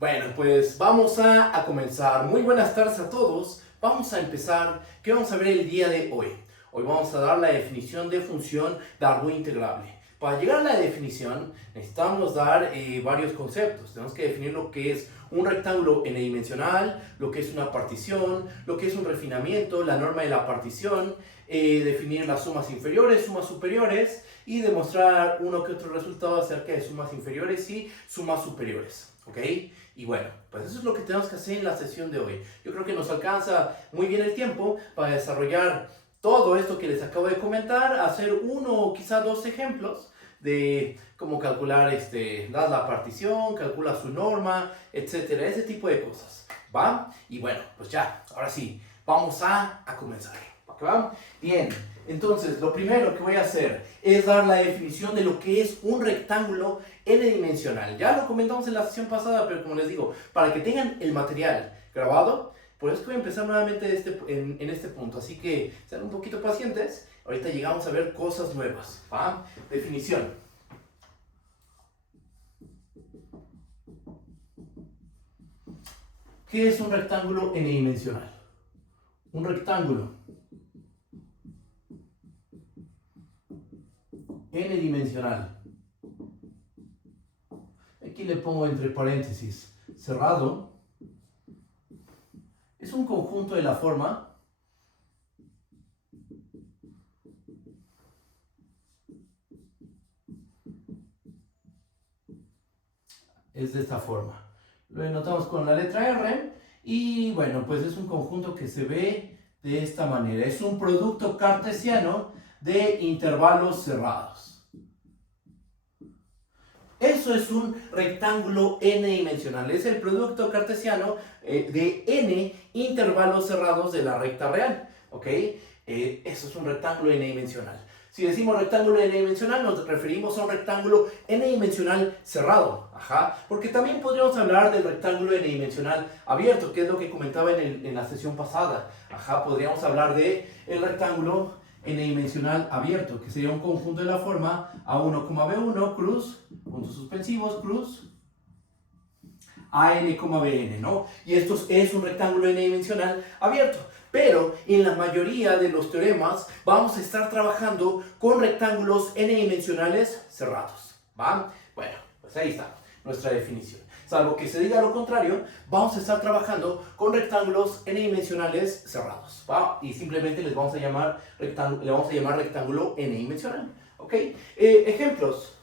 Bueno, pues vamos a comenzar. Muy buenas tardes a todos. Vamos a empezar. ¿Qué vamos a ver el día de hoy? Hoy vamos a dar la definición de función Darboux integrable. Para llegar a la definición necesitamos dar varios conceptos. Tenemos que definir lo que es un rectángulo n-dimensional, lo que es una partición, lo que es un refinamiento, la norma de la partición, definir las sumas inferiores, sumas superiores y demostrar uno que otro resultado acerca de sumas inferiores y sumas superiores. ¿Ok? Y bueno, pues eso es lo que tenemos que hacer en la sesión de hoy. Yo creo que nos alcanza muy bien el tiempo para desarrollar todo esto que les acabo de comentar, hacer uno o quizá dos ejemplos de cómo calcular la partición, calcula su norma, etcétera, ese tipo de cosas, ¿va? Y bueno, pues ya, ahora sí, vamos a comenzar, ¿va? Bien, entonces lo primero que voy a hacer es dar la definición de lo que es un rectángulo n-dimensional. Ya lo comentamos en la sesión pasada, pero como les digo, para que tengan el material grabado, por eso voy a empezar nuevamente en este punto, así que sean un poquito pacientes. Ahorita llegamos a ver cosas nuevas, ¿va? Definición. ¿Qué es un rectángulo n-dimensional? Un rectángulo n-dimensional. Aquí le pongo entre paréntesis cerrado. Es un conjunto de la forma es de esta forma. Lo denotamos con la letra R y bueno, pues es un conjunto que se ve de esta manera. Es un producto cartesiano de intervalos cerrados. Eso es un rectángulo n-dimensional. Es el producto cartesiano de n intervalos cerrados de la recta real. ¿Ok? Eso es un rectángulo n-dimensional. Si decimos rectángulo n-dimensional, nos referimos a un rectángulo n-dimensional cerrado. Ajá. Porque también podríamos hablar del rectángulo n-dimensional abierto, que es lo que comentaba en la sesión pasada. Ajá. Podríamos hablar de el rectángulo n-dimensional abierto, que sería un conjunto de la forma A1, B1, cruz, puntos suspensivos, cruz, AN, BN, ¿no? Y esto es un rectángulo n-dimensional abierto. Pero en la mayoría de los teoremas vamos a estar trabajando con rectángulos n-dimensionales cerrados, ¿va? Bueno, pues ahí está nuestra definición. Salvo que se diga lo contrario, vamos a estar trabajando con rectángulos n-dimensionales cerrados, ¿va? Y simplemente les vamos a llamar rectángulo n-dimensional, ¿ok? Ejemplos.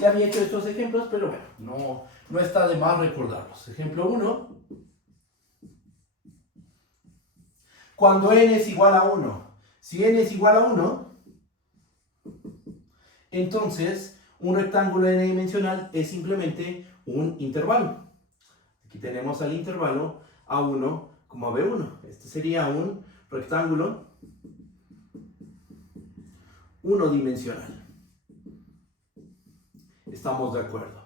Ya había hecho estos ejemplos, pero bueno, no está de más recordarlos. Ejemplo 1. Cuando n es igual a 1. Si n es igual a 1, entonces un rectángulo n-dimensional es simplemente un intervalo. Aquí tenemos al intervalo A1, B1. Este sería un rectángulo unidimensional. ¿Estamos de acuerdo?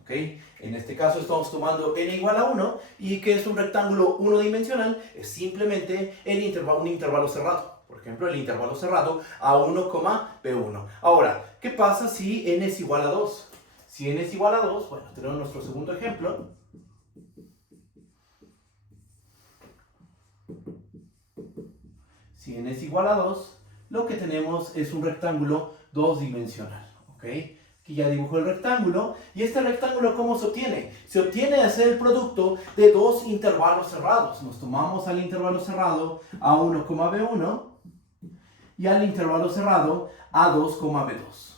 ¿Ok? En este caso estamos tomando n igual a 1 y que es un rectángulo unidimensional, es simplemente un intervalo cerrado. Por ejemplo, el intervalo cerrado A1, B1. Ahora, ¿qué pasa si n es igual a 2? Si n es igual a 2, bueno, tenemos nuestro segundo ejemplo. Si n es igual a 2, lo que tenemos es un rectángulo dos-dimensional. ¿Ok? Aquí ya dibujó el rectángulo. ¿Y este rectángulo cómo se obtiene? Se obtiene de hacer el producto de dos intervalos cerrados. Nos tomamos al intervalo cerrado A1, B1 y al intervalo cerrado A2, B2.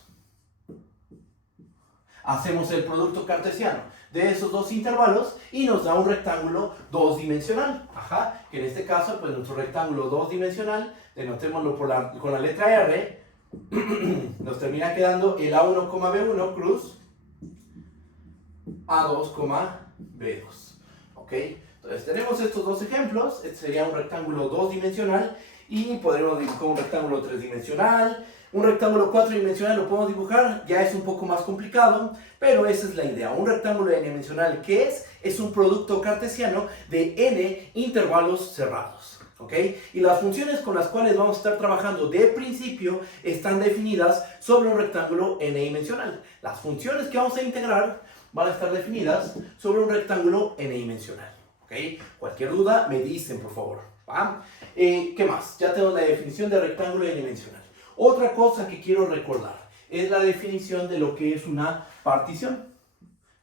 Hacemos el producto cartesiano de esos dos intervalos y nos da un rectángulo dos-dimensional. Ajá, que en este caso, pues nuestro rectángulo dos-dimensional, denotémoslo con la letra R, nos termina quedando el A1, B1, cruz, A2, B2. ¿Ok? Entonces tenemos estos dos ejemplos. Este sería un rectángulo dos-dimensional y podremos dibujar un rectángulo tres-dimensional. Un rectángulo cuatridimensional lo podemos dibujar, ya es un poco más complicado, pero esa es la idea. Un rectángulo n-dimensional, ¿qué es? Es un producto cartesiano de n intervalos cerrados. ¿Ok? Y las funciones con las cuales vamos a estar trabajando de principio están definidas sobre un rectángulo n-dimensional. Las funciones que vamos a integrar van a estar definidas sobre un rectángulo n-dimensional. ¿Ok? Cualquier duda me dicen, por favor. ¿Va? ¿Qué más? Ya tengo la definición de rectángulo n-dimensional. Otra cosa que quiero recordar es la definición de lo que es una partición.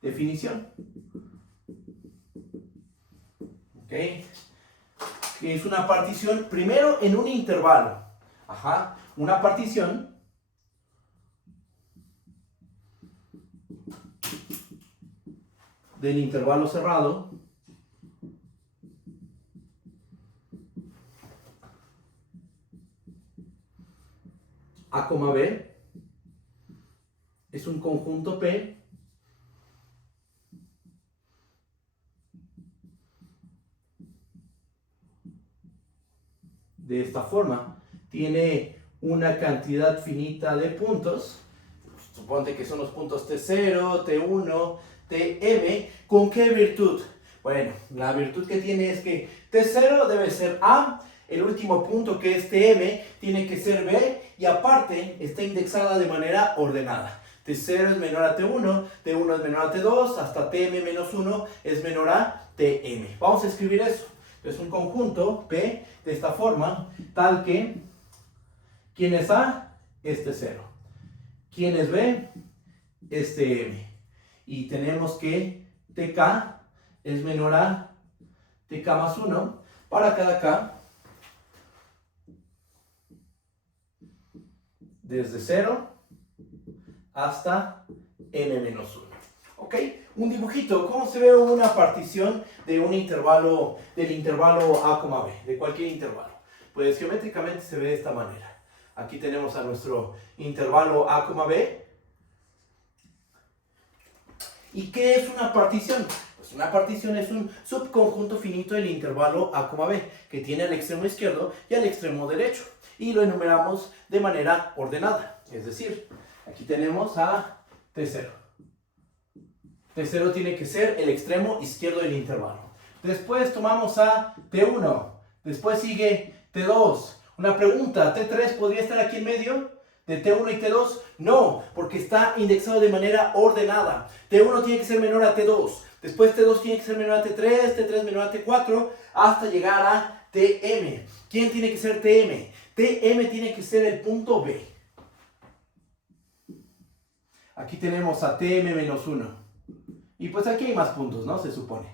Definición. ¿Ok? Que es una partición, primero en un intervalo. Ajá. Una partición del intervalo cerrado A, B es un conjunto P de esta forma. Tiene una cantidad finita de puntos. Suponte que son los puntos T0, T1, Tm. ¿Con qué virtud? Bueno, la virtud que tiene es que T0 debe ser A, el último punto que es Tm tiene que ser B y aparte está indexada de manera ordenada. T0 es menor a T1, T1 es menor a T2, hasta Tm menos 1 es menor a Tm. Vamos a escribir eso. Es un conjunto P de esta forma, tal que ¿quién es A? Este 0. ¿Quién es B? Este M. Y tenemos que TK es menor a TK más 1 para cada K desde 0 hasta M menos 1. ¿Ok? Un dibujito. ¿Cómo se ve una partición de un intervalo, del intervalo A, B? De cualquier intervalo. Pues geométricamente se ve de esta manera. Aquí tenemos a nuestro intervalo A, B. ¿Y qué es una partición? Pues una partición es un subconjunto finito del intervalo A, B, que tiene al extremo izquierdo y al extremo derecho. Y lo enumeramos de manera ordenada. Es decir, aquí tenemos a T0. T0 tiene que ser el extremo izquierdo del intervalo. Después tomamos a T1. Después sigue T2. Una pregunta, ¿T3 podría estar aquí en medio de T1 y T2? No, porque está indexado de manera ordenada. T1 tiene que ser menor a T2. Después T2 tiene que ser menor a T3, T3 menor a T4, hasta llegar a Tm. ¿Quién tiene que ser Tm? Tm tiene que ser el punto B. Aquí tenemos a Tm menos 1. Y pues aquí hay más puntos, ¿no? Se supone.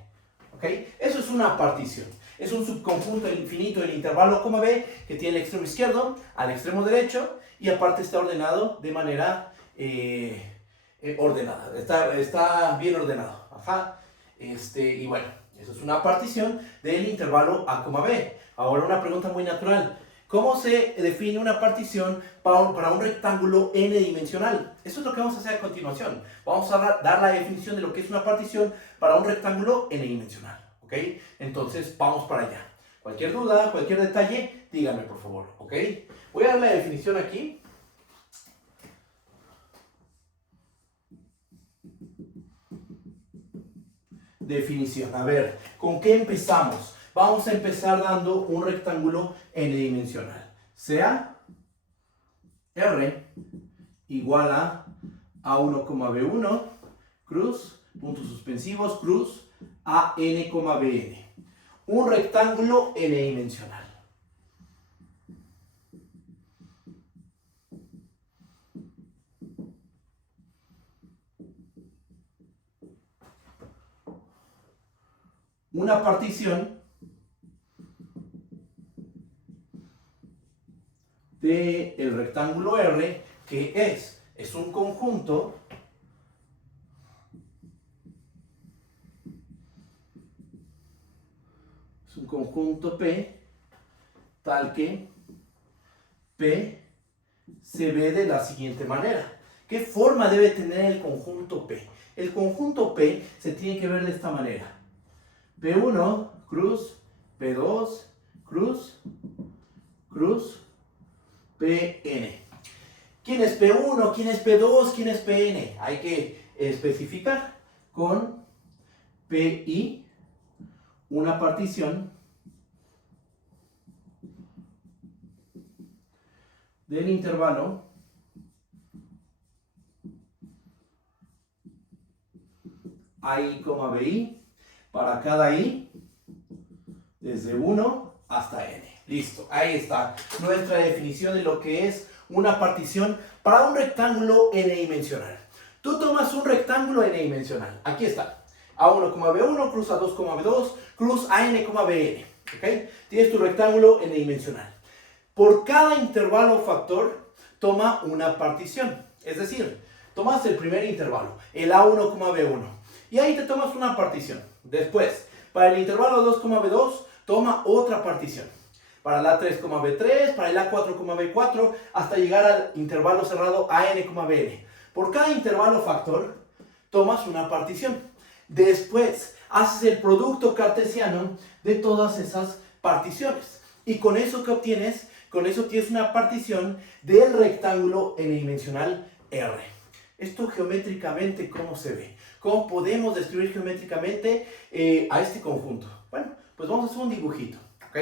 ¿Ok? Eso es una partición. Es un subconjunto infinito del intervalo, B, que tiene el extremo izquierdo al extremo derecho y aparte está ordenado de manera ordenada. Está bien ordenado. Ajá. Y bueno, eso es una partición del intervalo A, B. Ahora una pregunta muy natural. ¿Cómo se define una partición para un rectángulo n-dimensional? Eso es lo que vamos a hacer a continuación. Vamos a dar la definición de lo que es una partición para un rectángulo n-dimensional. ¿Ok? Entonces, vamos para allá. Cualquier duda, cualquier detalle, díganme por favor. ¿Ok? Voy a dar la definición aquí. Definición. A ver, ¿con qué empezamos? Vamos a empezar dando un rectángulo n-dimensional. Sea R igual a A1, B1, cruz, puntos suspensivos, cruz, a n, bn. Un rectángulo n-dimensional. Una partición del rectángulo R, que es un conjunto P, tal que P se ve de la siguiente manera. ¿Qué forma debe tener el conjunto P? El conjunto P se tiene que ver de esta manera. P1, cruz, P2, cruz, cruz, Pn. ¿Quién es P1? ¿Quién es P2? ¿Quién es Pn? Hay que especificar con Pi una partición del intervalo AI, BI para cada I desde 1 hasta n. Listo, ahí está nuestra definición de lo que es una partición para un rectángulo n-dimensional. Tú tomas un rectángulo n-dimensional, aquí está, A1, B1, cruz A2, B2, cruz AN, BN, ¿ok? Tienes tu rectángulo n-dimensional. Por cada intervalo factor, toma una partición, es decir, tomas el primer intervalo, el A1, B1, y ahí te tomas una partición. Después, para el intervalo 2, B2, toma otra partición. Para el A3, B3, para el A4, B4, hasta llegar al intervalo cerrado AN, BN. Por cada intervalo factor, tomas una partición. Después, haces el producto cartesiano de todas esas particiones. Y con eso, ¿qué obtienes? Con eso tienes una partición del rectángulo n-dimensional R. Esto geométricamente, ¿cómo se ve? ¿Cómo podemos describir geométricamente a este conjunto? Bueno, pues vamos a hacer un dibujito, ¿ok?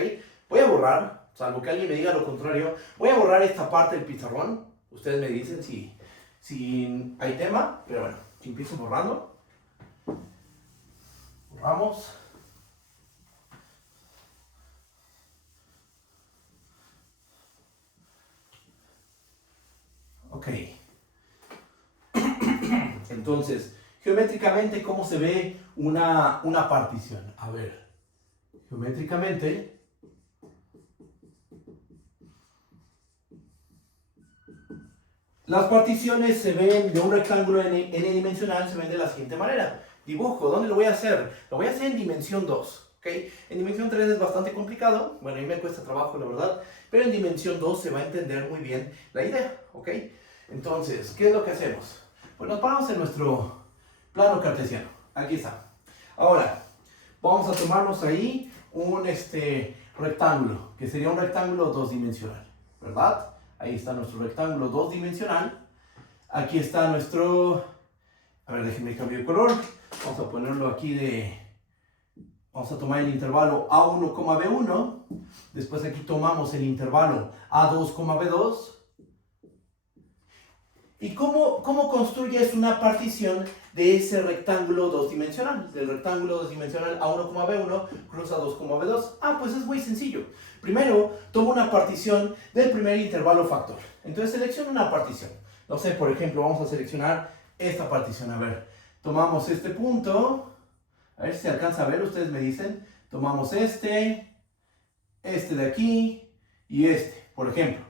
Voy a borrar, salvo que alguien me diga lo contrario, voy a borrar esta parte del pizarrón. Ustedes me dicen si hay tema, pero bueno, empiezo borrando. Borramos. Ok. Entonces, geométricamente, ¿cómo se ve una partición? A ver, geométricamente, las particiones se ven de un rectángulo n-dimensional, se ven de la siguiente manera. Dibujo, ¿dónde lo voy a hacer? Lo voy a hacer en dimensión 2, ¿ok? En dimensión 3 es bastante complicado, bueno, a mí me cuesta trabajo, la verdad, pero en dimensión 2 se va a entender muy bien la idea, ¿ok? Entonces, ¿qué es lo que hacemos? Pues nos paramos en nuestro plano cartesiano, aquí está. Ahora, vamos a tomarnos ahí un rectángulo, que sería un rectángulo 2-dimensional, ¿verdad? Ahí está nuestro rectángulo 2-dimensional. Aquí está nuestro... A ver, déjenme cambiar el color. Vamos a ponerlo aquí de... Vamos a tomar el intervalo A1, B1. Después aquí tomamos el intervalo A2, B2. ¿Y cómo construyes una partición de ese rectángulo 2-dimensional? Del rectángulo 2-dimensional A1, B1, cruz A2, B2. Ah, pues es muy sencillo. Primero, tomo una partición del primer intervalo factor. Entonces selecciono una partición. No sé, por ejemplo, vamos a seleccionar esta partición. A ver, tomamos este punto. A ver si se alcanza a ver, ustedes me dicen. Tomamos este de aquí y por ejemplo.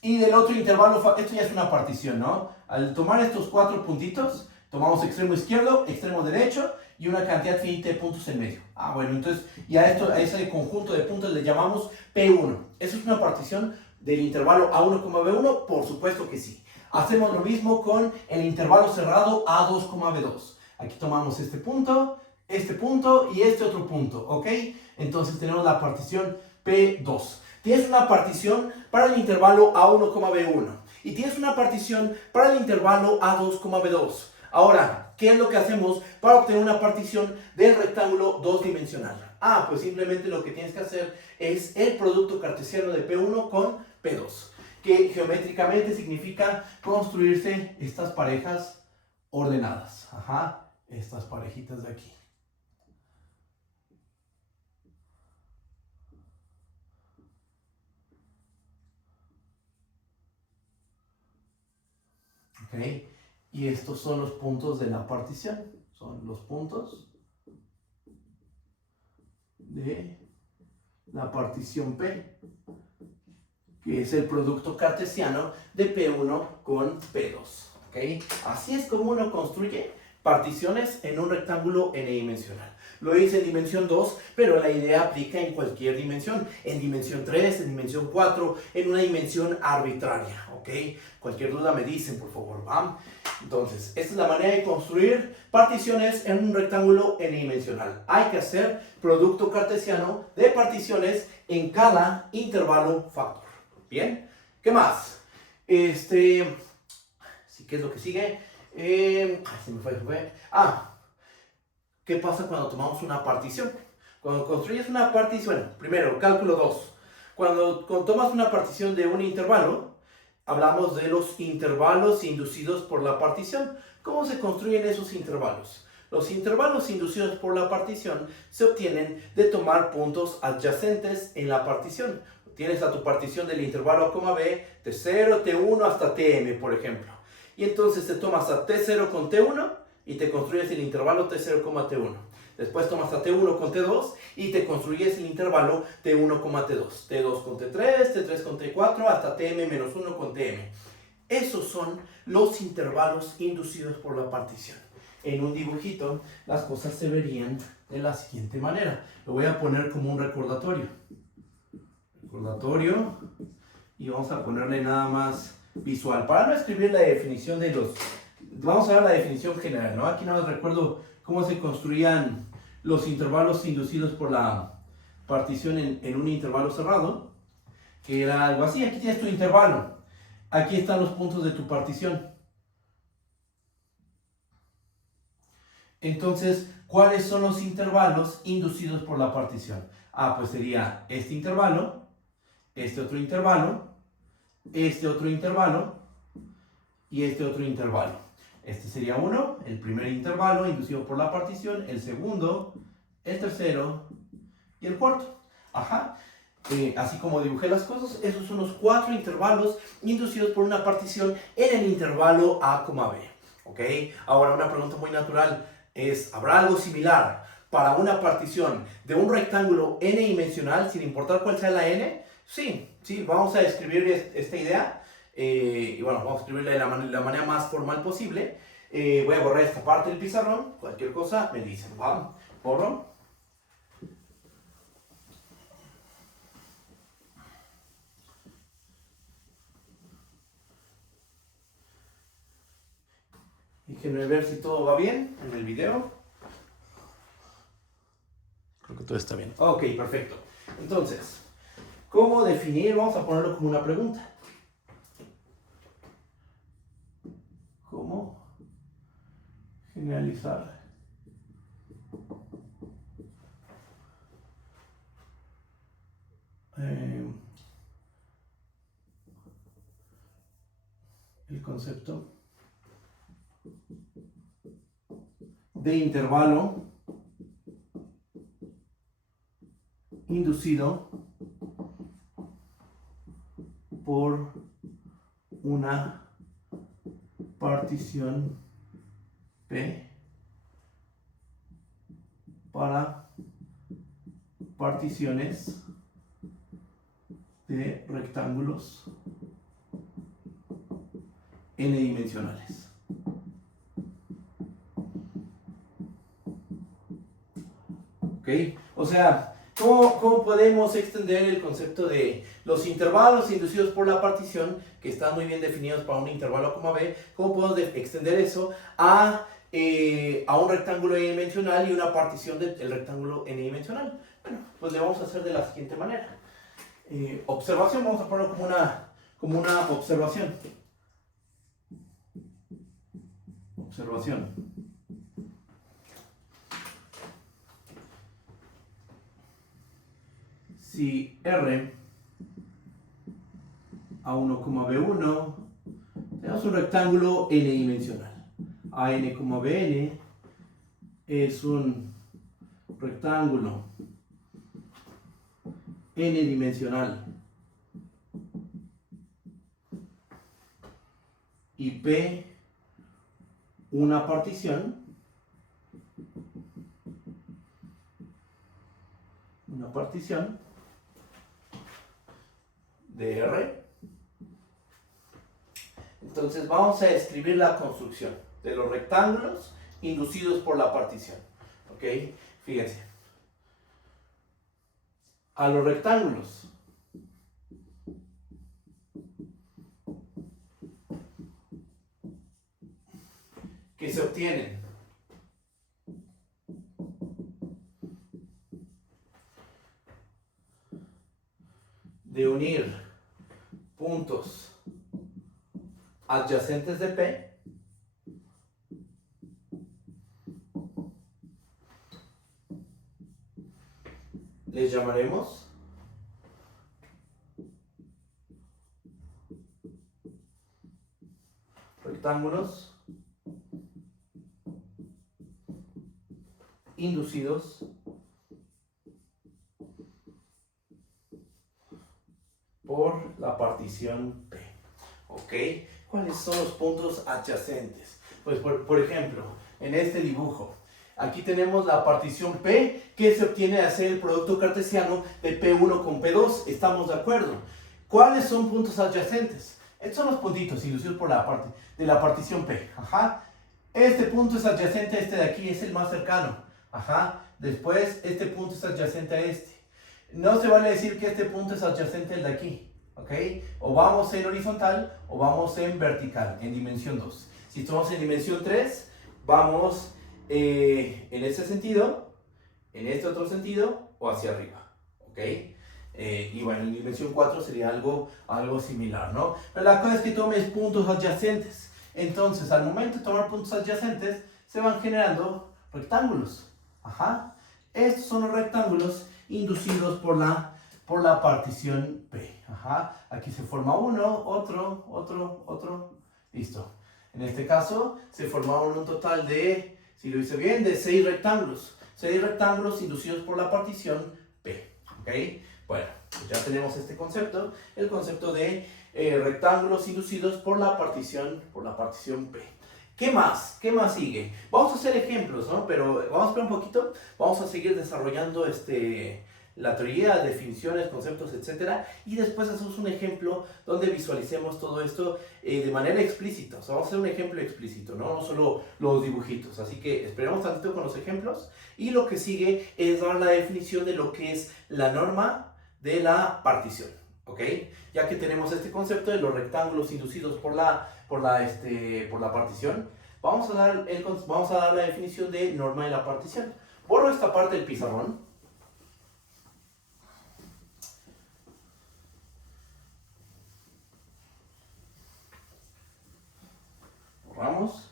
Y del otro intervalo, esto ya es una partición, ¿no? Al tomar estos 4 puntitos, tomamos extremo izquierdo, extremo derecho y una cantidad finita de puntos en medio. Ah, bueno, entonces ya a ese conjunto de puntos le llamamos P1. ¿Eso es una partición del intervalo A1, B1? Por supuesto que sí. Hacemos lo mismo con el intervalo cerrado A2, B2. Aquí tomamos este punto y este otro punto, ¿ok? Entonces tenemos la partición P2. Tienes una partición para el intervalo A1, B1. Y tienes una partición para el intervalo A2, B2. Ahora, ¿qué es lo que hacemos para obtener una partición del rectángulo 2-dimensional? Ah, pues simplemente lo que tienes que hacer es el producto cartesiano de P1 con P2. Que geométricamente significa construirse estas parejas ordenadas. Ajá, estas parejitas de aquí. ¿Okay? Y estos son los puntos de la partición. Son los puntos de la partición P, que es el producto cartesiano de P1 con P2. ¿Okay? Así es como uno construye particiones en un rectángulo n-dimensional. Lo hice en dimensión 2, pero la idea aplica en cualquier dimensión. En dimensión 3, en dimensión 4, en una dimensión arbitraria. ¿Ok? Cualquier duda me dicen, por favor. ¿Va? Entonces, esta es la manera de construir particiones en un rectángulo n-dimensional. Hay que hacer producto cartesiano de particiones en cada intervalo factor. ¿Bien? ¿Qué más? ¿Qué es lo que sigue? Se me fue. ¿Qué pasa cuando tomamos una partición? Cuando construyes una partición, bueno, primero, cálculo 2. Cuando tomas una partición de un intervalo, hablamos de los intervalos inducidos por la partición. ¿Cómo se construyen esos intervalos? Los intervalos inducidos por la partición se obtienen de tomar puntos adyacentes en la partición. Tienes a tu partición del intervalo A, B, T0, T1 hasta Tm, por ejemplo. Y entonces te tomas a T0 con T1 y te construyes el intervalo T0, T1. Después tomas a T1 con T2 y te construyes el intervalo T1, T2. T2 con T3, T3 con T4 hasta Tm-1 con Tm. Esos son los intervalos inducidos por la partición. En un dibujito las cosas se verían de la siguiente manera. Lo voy a poner como un recordatorio. Y vamos a ponerle nada más visual. Para no escribir la definición de los... Vamos a ver la definición general, ¿no? Aquí nada más recuerdo cómo se construían los intervalos inducidos por la partición en un intervalo cerrado, que era algo así. Aquí tienes tu intervalo. Aquí están los puntos de tu partición. Entonces, ¿cuáles son los intervalos inducidos por la partición? Pues sería este intervalo, este otro intervalo, este otro intervalo y este otro intervalo. Este sería uno, el primer intervalo inducido por la partición, el segundo, el tercero y el cuarto. Así como dibujé las cosas, esos son los 4 intervalos inducidos por una partición en el intervalo A, B. ¿Ok? Ahora una pregunta muy natural es, ¿habrá algo similar para una partición de un rectángulo n-dimensional sin importar cuál sea la n? Sí, vamos a escribir esta idea. Y bueno, vamos a escribirla de la manera más formal posible. Voy a borrar esta parte del pizarrón. Cualquier cosa me dicen, ¿va? Borro. Déjenme ver si todo va bien en el video. Creo que todo está bien. Ok, perfecto. Entonces, ¿cómo definir? Vamos a ponerlo como una pregunta. ¿Cómo generalizar el concepto de intervalo inducido por una partición P para particiones de rectángulos n-dimensionales? ¿Ok? O sea, ¿cómo podemos extender el concepto de los intervalos inducidos por la partición, que están muy bien definidos para un intervalo A, B? ¿Cómo podemos extender eso a un rectángulo n-dimensional y una partición del rectángulo n-dimensional? Bueno, pues le vamos a hacer de la siguiente manera. Observación, vamos a ponerlo como una observación. Si R A1, B1, tenemos un rectángulo n-dimensional. AN, BN es un rectángulo n-dimensional. Y P, una partición de R. Entonces vamos a escribir la construcción de los rectángulos inducidos por la partición. ¿Ok? Fíjense. A los rectángulos que se obtienen de unir puntos adyacentes de P, les llamaremos rectángulos inducidos por la partición P. ¿Ok? ¿Cuáles son los puntos adyacentes? Pues por ejemplo, en este dibujo, aquí tenemos la partición P que se obtiene al hacer el producto cartesiano de P1 con P2. ¿Estamos de acuerdo? ¿Cuáles son puntos adyacentes? Estos son los puntitos inducidos por la parte de la partición P. Ajá. Este punto es adyacente a este de aquí, es el más cercano. Ajá. Después, este punto es adyacente a este. No se vale decir que este punto es adyacente al de aquí. ¿Ok? O vamos en horizontal o vamos en vertical, en dimensión 2. Si estamos en dimensión 3, vamos en este sentido, en este otro sentido o hacia arriba. ¿Ok? Y bueno, en dimensión 4 sería algo similar, ¿no? Pero la cosa es que tomes puntos adyacentes. Entonces, al momento de tomar puntos adyacentes, se van generando rectángulos. Ajá. Estos son los rectángulos inducidos por la partición P. Ajá. Aquí se forma uno, otro. Listo. En este caso, se formaron un total de, si lo hice bien, de 6 rectángulos. 6 rectángulos inducidos por la partición P. ¿Ok? Bueno, pues ya tenemos este concepto, el concepto de rectángulos inducidos por la partición P. ¿Qué más? ¿Qué más sigue? Vamos a hacer ejemplos, ¿no? Pero vamos a esperar un poquito, vamos a seguir desarrollando la teoría, definiciones, conceptos, etc. Y después hacemos un ejemplo donde visualicemos todo esto de manera explícita. O sea, vamos a hacer un ejemplo explícito, ¿no? No solo los dibujitos. Así que esperemos tantito con los ejemplos. Y lo que sigue es dar la definición de lo que es la norma de la partición. ¿Ok? Ya que tenemos este concepto de los rectángulos inducidos por la partición, vamos a dar la definición de norma de la partición. Borro esta parte del pizarrón. Borramos.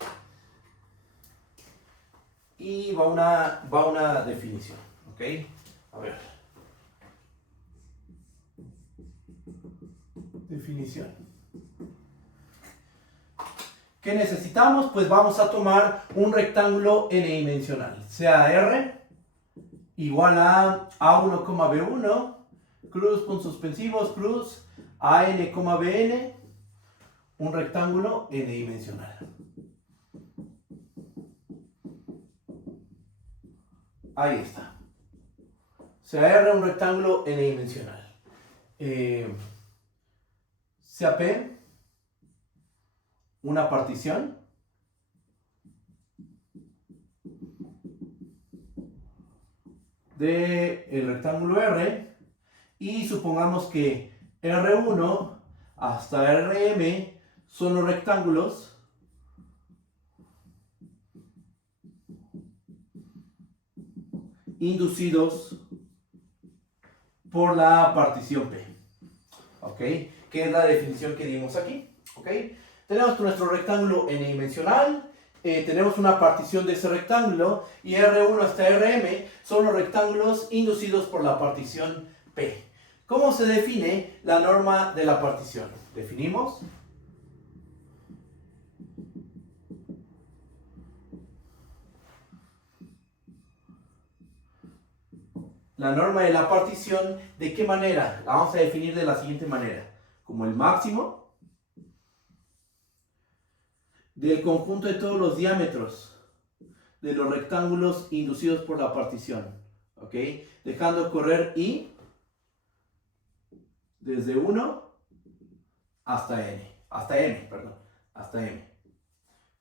Y va una definición. ¿Ok? A ver. Definición. ¿Qué necesitamos? Pues vamos a tomar un rectángulo n-dimensional, sea R igual a A1,B1, cruz, puntos suspensivos, cruz, AN,BN, un rectángulo n-dimensional. Ahí está. Sea R un rectángulo n-dimensional. Sea P una partición del rectángulo R y supongamos que R1 hasta RM son los rectángulos inducidos por la partición P. ¿Ok? Que es la definición que dimos aquí. ¿Ok? Tenemos nuestro rectángulo n-dimensional, tenemos una partición de ese rectángulo y R1 hasta RM son los rectángulos inducidos por la partición P. ¿Cómo se define la norma de la partición? Definimos la norma de la partición. ¿De qué manera? La vamos a definir de la siguiente manera: como el máximo del conjunto de todos los diámetros de los rectángulos inducidos por la partición. ¿Ok? Dejando correr I desde 1 hasta N. Hasta M, perdón. Hasta M.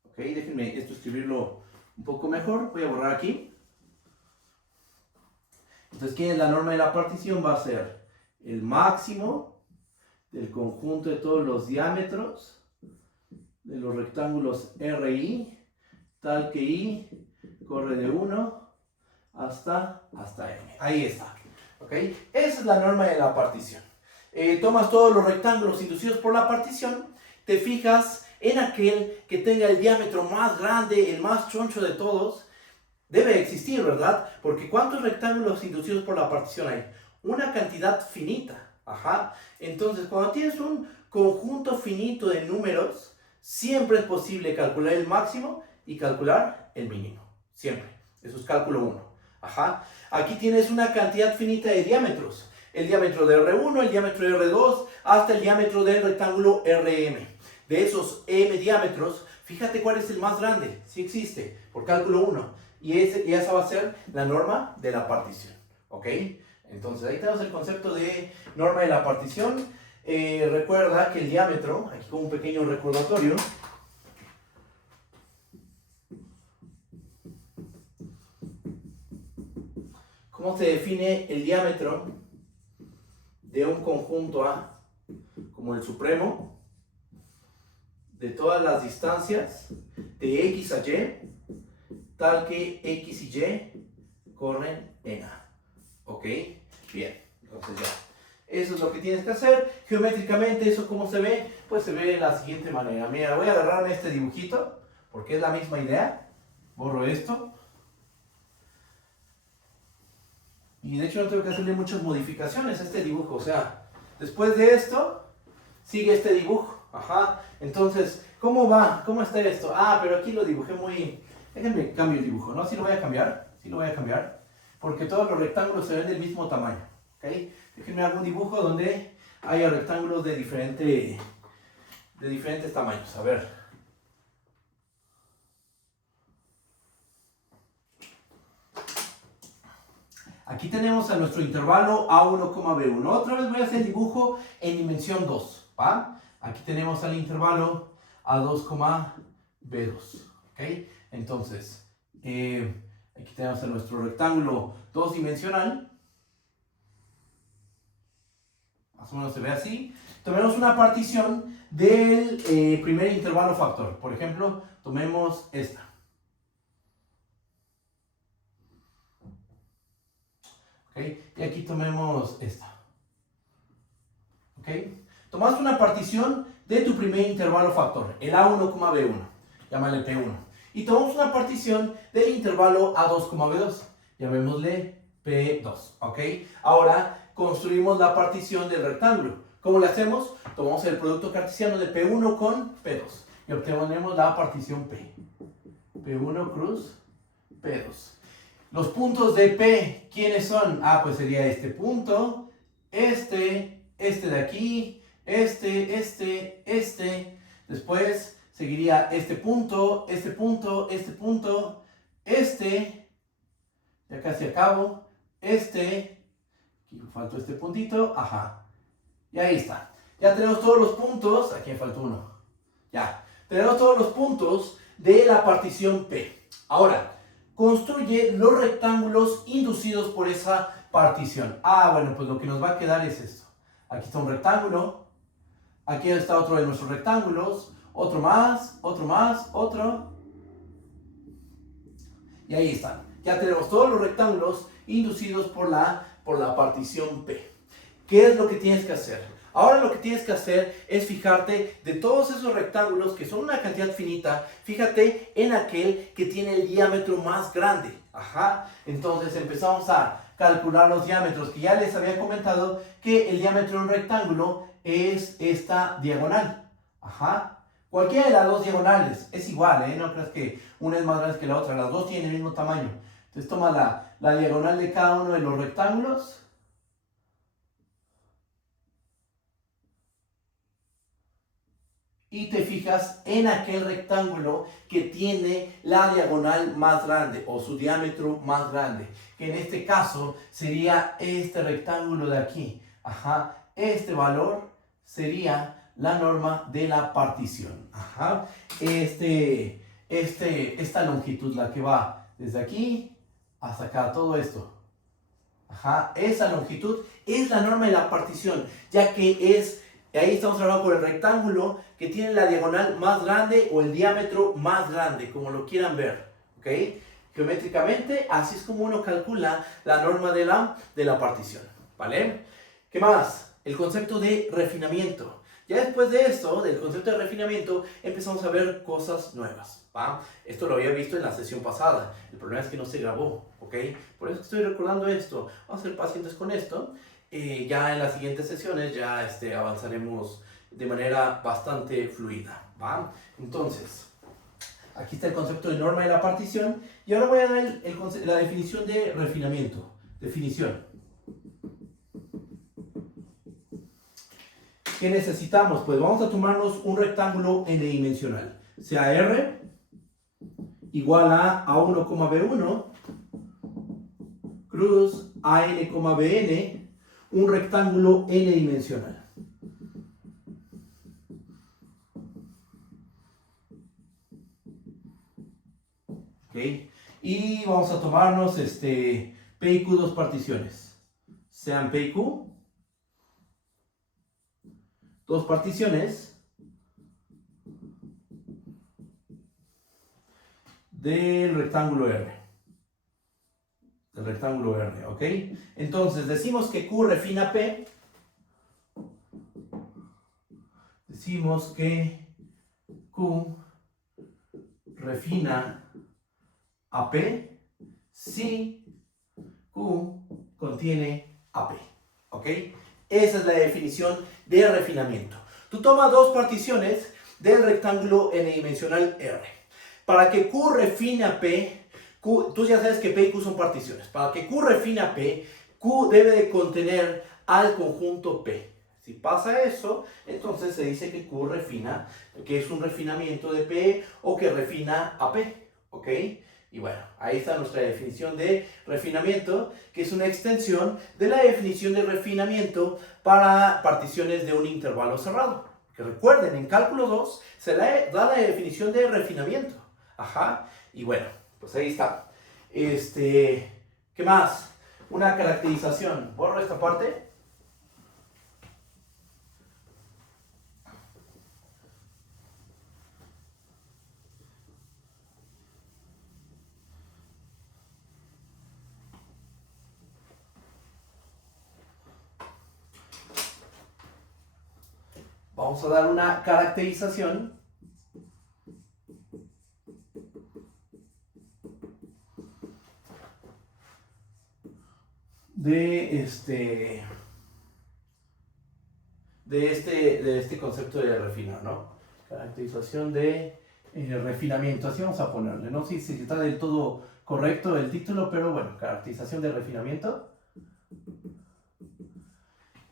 ¿Ok? Déjenme esto escribirlo un poco mejor. Voy a borrar aquí. Entonces, ¿quién es la norma de la partición? Va a ser el máximo del conjunto de todos los diámetros de los rectángulos RI, tal que I corre de 1 hasta M. Ahí está. ¿Ok? Esa es la norma de la partición. Tomas todos los rectángulos inducidos por la partición, te fijas en aquel que tenga el diámetro más grande, el más choncho de todos. Debe existir, ¿verdad? Porque ¿cuántos rectángulos inducidos por la partición hay? Una cantidad finita. Ajá. Entonces, cuando tienes un conjunto finito de números, siempre es posible calcular el máximo y calcular el mínimo. Siempre. Eso es cálculo 1. Ajá. Aquí tienes una cantidad finita de diámetros. El diámetro de R1, el diámetro de R2, hasta el diámetro del rectángulo RM. De esos M diámetros, fíjate cuál es el más grande. Si existe, por cálculo 1. Y esa va a ser la norma de la partición. ¿Ok? Entonces ahí tenemos el concepto de norma de la partición. Recuerda que el diámetro, aquí con un pequeño recordatorio, ¿cómo se define el diámetro de un conjunto A? Como el supremo de todas las distancias de X a Y, tal que X y Y corren en A. ¿Ok? Bien, entonces ya. Eso es lo que tienes que hacer. Geométricamente, ¿eso cómo se ve? Pues se ve de la siguiente manera. Mira, voy a agarrarme este dibujito, porque es la misma idea. Borro esto. Y de hecho no tengo que hacerle muchas modificaciones a este dibujo. O sea, después de esto, sigue este dibujo. Ajá. Entonces, ¿cómo va? ¿Cómo está esto? Ah, pero aquí lo dibujé muy... Déjenme cambio el dibujo, ¿no? Sí lo voy a cambiar. Sí lo voy a cambiar. Porque todos los rectángulos se ven del mismo tamaño. ¿Ok? Déjenme algún dibujo donde haya rectángulos de diferentes tamaños. A ver. Aquí tenemos a nuestro intervalo A1, B1. Otra vez voy a hacer el dibujo en dimensión 2. ¿Va? Aquí tenemos al intervalo A2, B2. ¿Ok? Entonces, aquí tenemos a nuestro rectángulo 2 dimensional. Más o menos se ve así. Tomemos una partición del primer intervalo factor. Por ejemplo, tomemos esta. ¿Okay? Y aquí tomemos esta. ¿Okay? Tomas una partición de tu primer intervalo factor, el A1, B1. Llámale P1. Y tomamos una partición del intervalo A2, B2. Llamémosle P2. ¿Ok? Ahora construimos la partición del rectángulo. ¿Cómo lo hacemos? Tomamos el producto cartesiano de P1 con P2 y obtenemos la partición P. P1 cruz P2. Los puntos de P, ¿quiénes son? Ah, pues sería este punto, este de aquí, este. Después seguiría este punto, ya casi acabo, aquí me faltó este puntito, ajá. Y ahí está. Ya tenemos todos los puntos, aquí me faltó uno. Ya, tenemos todos los puntos de la partición P. Ahora, construye los rectángulos inducidos por esa partición. Ah, bueno, pues lo que nos va a quedar es esto. Aquí está un rectángulo. Aquí está otro de nuestros rectángulos. Otro más. Y ahí están. Ya tenemos todos los rectángulos inducidos por la partición P. ¿Qué es lo que tienes que hacer? Ahora lo que tienes que hacer es fijarte de todos esos rectángulos que son una cantidad finita, fíjate en aquel que tiene el diámetro más grande. Ajá. Entonces empezamos a calcular los diámetros, que ya les había comentado que el diámetro de un rectángulo es esta diagonal. Ajá. Cualquiera de las dos diagonales es igual, ¿eh? No creas que una es más grande que la otra, las dos tienen el mismo tamaño. Entonces toma la diagonal de cada uno de los rectángulos. Y te fijas en aquel rectángulo que tiene la diagonal más grande o su diámetro más grande, que en este caso sería este rectángulo de aquí. Ajá, este valor sería la norma de la partición. Ajá, esta longitud, la que va desde aquí hasta acá, todo esto. Ajá, esa longitud es la norma de la partición, ya que es... Ahí estamos hablando por el rectángulo que tiene la diagonal más grande o el diámetro más grande, como lo quieran ver. ¿Ok? Geométricamente, así es como uno calcula la norma de la partición. ¿Vale? ¿Qué más? El concepto de refinamiento. Ya después de esto, del concepto de refinamiento, empezamos a ver cosas nuevas. ¿Va? Esto lo había visto en la sesión pasada. El problema es que no se grabó. ¿Ok? Por eso estoy recordando esto. Vamos a ser pacientes con esto. Ya en las siguientes sesiones ya avanzaremos de manera bastante fluida. ¿va? Entonces, aquí está el concepto de norma de la partición y ahora voy a dar la definición de refinamiento. Definición. ¿Qué necesitamos? Pues vamos a tomarnos un rectángulo n-dimensional, sea R igual a A1,B1 cruz AN,BN, un rectángulo n-dimensional. ¿Okay? Y vamos a tomarnos P y Q dos particiones, sean P y Q dos particiones del rectángulo R. Del rectángulo R, ¿ok? Entonces decimos que Q refina P. Decimos que Q refina a P si Q contiene a P, ¿ok? Esa es la definición de refinamiento. Tú tomas dos particiones del rectángulo n-dimensional R. Para que Q refine a P, tú ya sabes que P y Q son particiones. Para que Q refine a P, Q debe de contener al conjunto P. Si pasa eso, entonces se dice que Q refina, que es un refinamiento de P o que refina a P, ¿ok? Y bueno, ahí está nuestra definición de refinamiento, que es una extensión de la definición de refinamiento para particiones de un intervalo cerrado. Que recuerden, en cálculo 2 se le da la definición de refinamiento. Ajá, y bueno, pues ahí está. ¿Qué más? Una caracterización. Borro esta parte. Vamos a dar una caracterización de este concepto de refinar, ¿no? Caracterización de refinamiento, así vamos a ponerle. No sé si está del todo correcto el título, pero bueno, caracterización de refinamiento.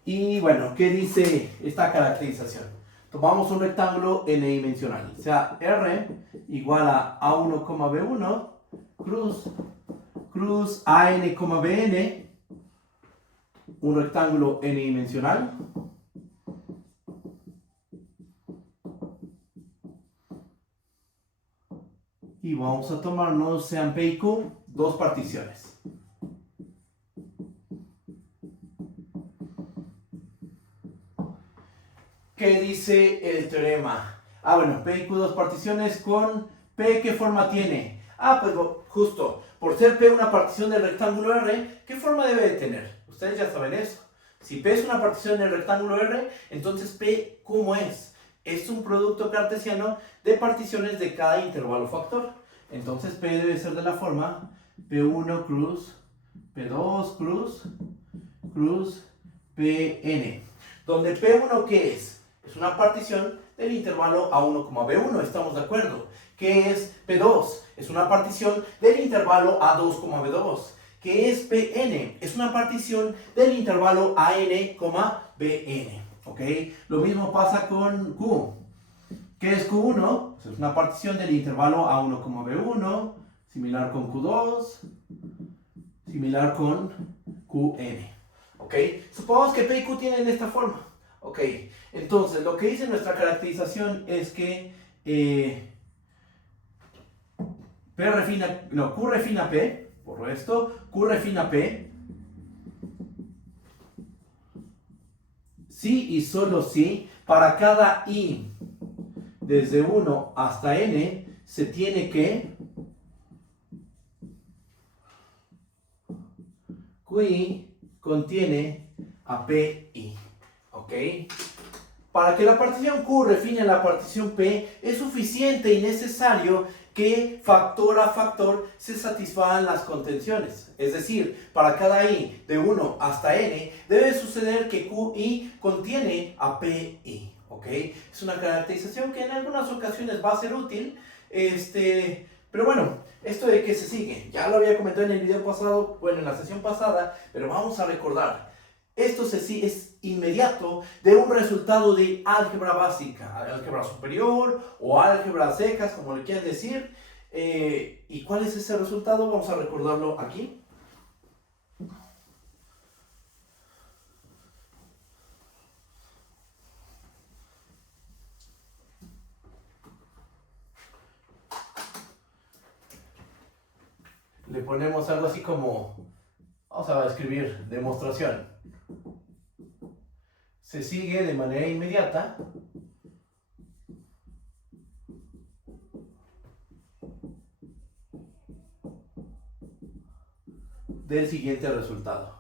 Y bueno, ¿qué dice esta caracterización? Tomamos un rectángulo n-dimensional, o sea, R igual a A1,B1 cruz AN,BN, un rectángulo n-dimensional. Y vamos a tomarnos, sean P y Q, dos particiones. ¿Qué dice el teorema? Bueno, P y Q dos particiones con P, ¿qué forma tiene? Pues justo, por ser P una partición del rectángulo R, ¿qué forma debe de tener? Ustedes ya saben eso. Si P es una partición del rectángulo R, entonces P, ¿cómo es? Es un producto cartesiano de particiones de cada intervalo factor. Entonces P debe ser de la forma P1 cruz, P2 cruz, Pn. Donde P1, ¿qué es? Es una partición del intervalo A1,B1, ¿estamos de acuerdo? ¿Qué es P2? Es una partición del intervalo A2,B2. ¿Qué es Pn? Es una partición del intervalo AN,BN. ¿Ok? Lo mismo pasa con Q. ¿Qué es Q1? Pues es una partición del intervalo A1,B1, similar con Q2, similar con Qn. ¿Ok? Supongamos que P y Q tienen esta forma. ¿Ok? Entonces, lo que dice nuestra caracterización es que Q refina P, por esto, Q refina P, si y solo si, para cada I desde 1 hasta N, se tiene que QI contiene a PI. ¿Ok? Para que la partición Q refine la partición P, es suficiente y necesario que factor a factor se satisfagan las contenciones. Es decir, para cada I de 1 hasta N, debe suceder que QI contiene a PI. ¿ok? Es una caracterización que en algunas ocasiones va a ser útil, pero bueno, esto de que se sigue, ya lo había comentado en el video pasado, bueno, en la sesión pasada, pero vamos a recordar. Esto es inmediato de un resultado de álgebra básica, álgebra superior o álgebra secas, como le quieran decir. ¿Y cuál es ese resultado? Vamos a recordarlo aquí. Le ponemos algo así como, vamos a escribir demostración. Se sigue de manera inmediata del siguiente resultado.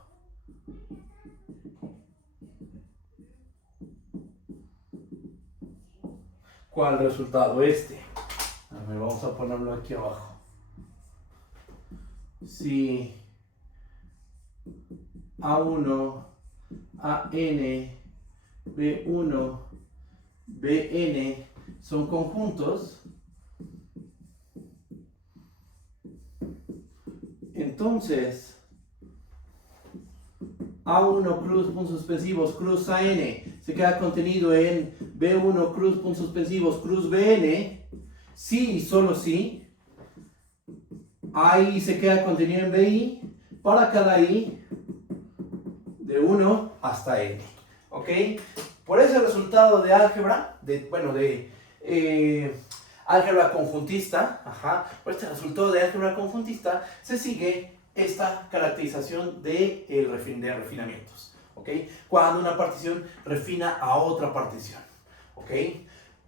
¿Cuál resultado? Este. A ver, vamos a ponerlo aquí abajo. Si A1, AN, B1, BN son conjuntos, entonces A1 cruz puntos suspensivos cruz AN se queda contenido en B1 cruz puntos suspensivos cruz BN, si y solo si AI se queda contenido en BI para cada I de 1 hasta N. ¿Ok? Por ese resultado de álgebra, álgebra conjuntista, por este resultado de álgebra conjuntista, se sigue esta caracterización de refinamientos. ¿Ok? Cuando una partición refina a otra partición. ¿Ok?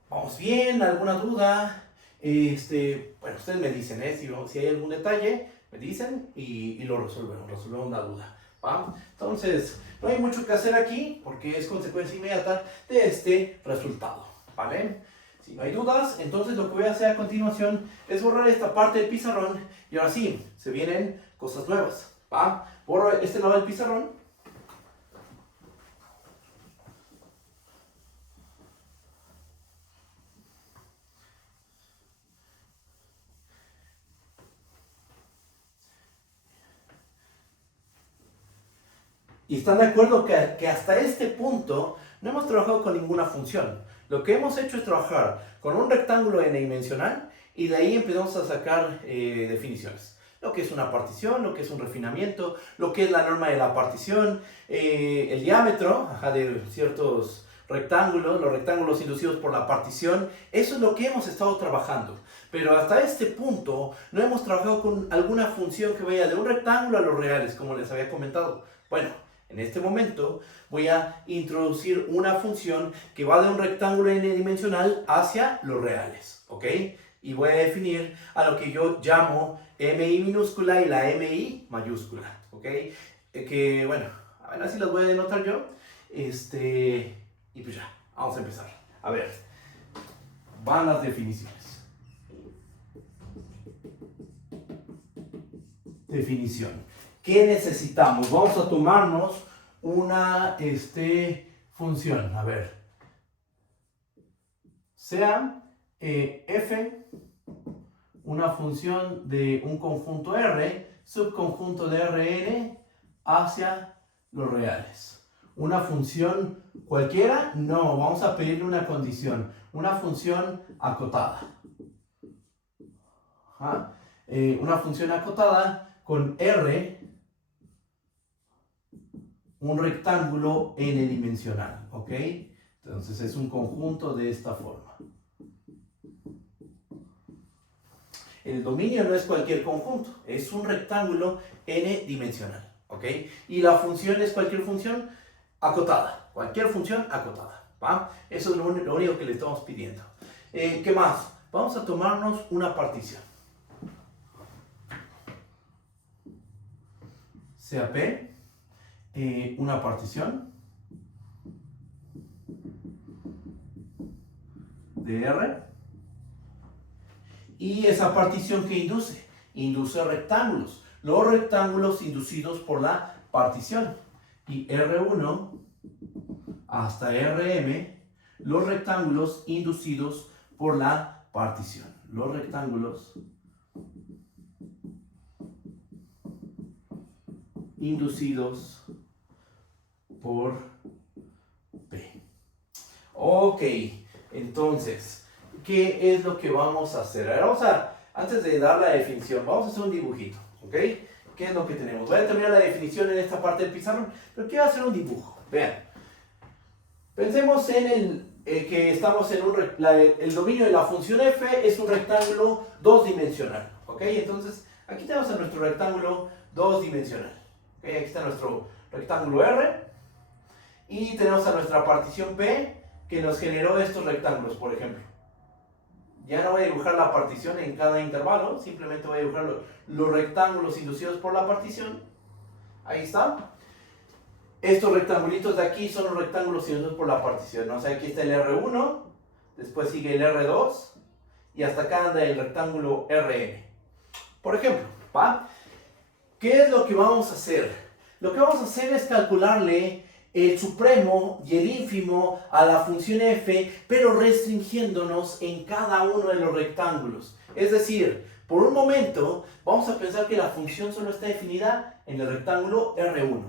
¿Vamos bien? ¿Alguna duda? Bueno, ustedes me dicen, si hay algún detalle, me dicen y lo resolvemos la duda. ¿Va? Entonces, no hay mucho que hacer aquí porque es consecuencia inmediata de este resultado, ¿vale? Si no hay dudas, entonces lo que voy a hacer a continuación es borrar esta parte del pizarrón y ahora sí, se vienen cosas nuevas, ¿va? Borro este lado del pizarrón. Y están de acuerdo que hasta este punto no hemos trabajado con ninguna función. Lo que hemos hecho es trabajar con un rectángulo n-dimensional y de ahí empezamos a sacar definiciones. Lo que es una partición, lo que es un refinamiento, lo que es la norma de la partición, el diámetro de ciertos rectángulos, los rectángulos inducidos por la partición. Eso es lo que hemos estado trabajando. Pero hasta este punto no hemos trabajado con alguna función que vaya de un rectángulo a los reales, como les había comentado. Bueno, en este momento voy a introducir una función que va de un rectángulo n-dimensional hacia los reales, ¿ok? Y voy a definir a lo que yo llamo mi minúscula y la mi mayúscula, ¿ok? Que bueno, a ver si las voy a denotar yo. Y pues ya, vamos a empezar. A ver, van las definiciones. Definición. ¿Qué necesitamos? Vamos a tomarnos una función. A ver. Sea f una función de un conjunto R, subconjunto de Rn hacia los reales. ¿Una función cualquiera? No, vamos a pedirle una condición. Una función acotada. Una función acotada con R, un rectángulo n-dimensional, ¿ok? Entonces es un conjunto de esta forma. El dominio no es cualquier conjunto, es un rectángulo n-dimensional, ¿ok? Y la función es cualquier función acotada, cualquier función acotada, ¿va? Eso es lo único que le estamos pidiendo. ¿Qué más? Vamos a tomarnos una partición. Sea P, una partición de R, y esa partición que induce rectángulos, los rectángulos inducidos por la partición, y R1 hasta Rm los rectángulos inducidos por la partición. Los rectángulos inducidos por P. Ok, entonces, ¿qué es lo que vamos a hacer? Ahora antes de dar la definición, vamos a hacer un dibujito, ¿ok? ¿Qué es lo que tenemos? Voy a terminar la definición en esta parte del pizarrón, pero quiero hacer un dibujo. Vean, pensemos en que estamos en el dominio de la función f es un rectángulo dos-dimensional, ¿ok? Entonces, aquí tenemos a nuestro rectángulo dos-dimensional. ¿Okay? Aquí está nuestro rectángulo R y tenemos a nuestra partición P que nos generó estos rectángulos, por ejemplo. Ya no voy a dibujar la partición en cada intervalo, simplemente voy a dibujar los rectángulos inducidos por la partición. Ahí está. Estos rectangulitos de aquí son los rectángulos inducidos por la partición. O sea, aquí está el R1, después sigue el R2 y hasta acá anda el rectángulo Rn. Por ejemplo, ¿va? ¿Qué es lo que vamos a hacer? Lo que vamos a hacer es calcularle el supremo y el ínfimo a la función f, pero restringiéndonos en cada uno de los rectángulos. Es decir, por un momento vamos a pensar que la función solo está definida en el rectángulo R1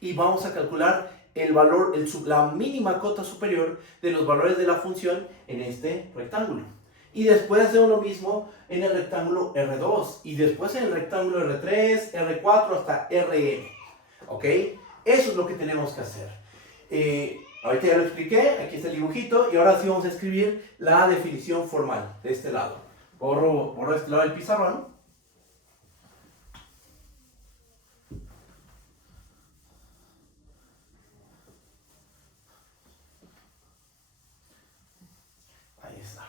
y vamos a calcular el valor, la mínima cota superior de los valores de la función en este rectángulo. Y después hacemos lo mismo en el rectángulo R2 y después en el rectángulo R3, R4 hasta Rn. ¿Ok? Eso es lo que tenemos que hacer. Ahorita ya lo expliqué, aquí está el dibujito y ahora sí vamos a escribir la definición formal de este lado. Borro este lado del pizarrón. Ahí está.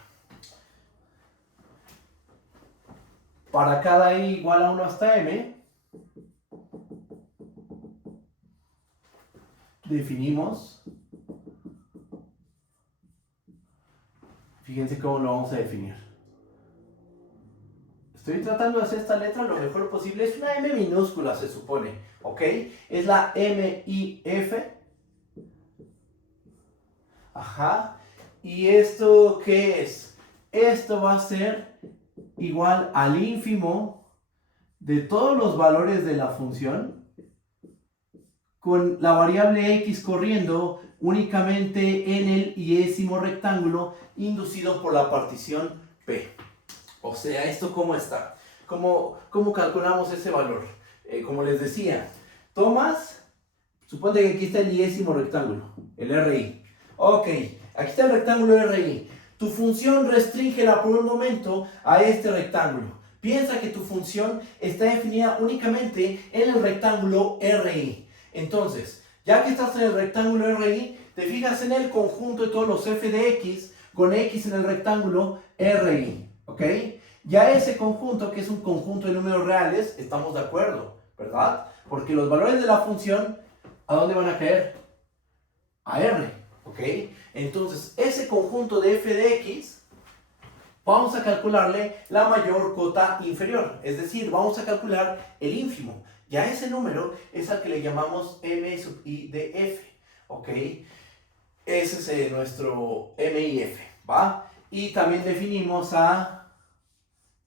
Para cada i igual a 1 hasta m, definimos, fíjense cómo lo vamos a definir. Estoy tratando de hacer esta letra lo mejor posible. Es una M minúscula, se supone, ¿ok? Es la MIF. Ajá. ¿Y esto qué es? Esto va a ser igual al ínfimo de todos los valores de la función con la variable x corriendo únicamente en el iésimo rectángulo inducido por la partición P. O sea, ¿esto cómo está? ¿Cómo calculamos ese valor? Como les decía, suponte que aquí está el iésimo rectángulo, el RI. Ok, aquí está el rectángulo RI. Tu función restríngela por un momento a este rectángulo. Piensa que tu función está definida únicamente en el rectángulo RI. Entonces, ya que estás en el rectángulo RI, te fijas en el conjunto de todos los f de x con x en el rectángulo RI. ¿Ok? Ya ese conjunto, que es un conjunto de números reales, estamos de acuerdo, ¿verdad? Porque los valores de la función, ¿a dónde van a caer? A R, ¿ok? Entonces, ese conjunto de f de x, vamos a calcularle la mayor cota inferior. Es decir, vamos a calcular el ínfimo. Ya ese número es al que le llamamos m sub i de f, ¿ok? Ese es nuestro MIF, ¿va? Y también definimos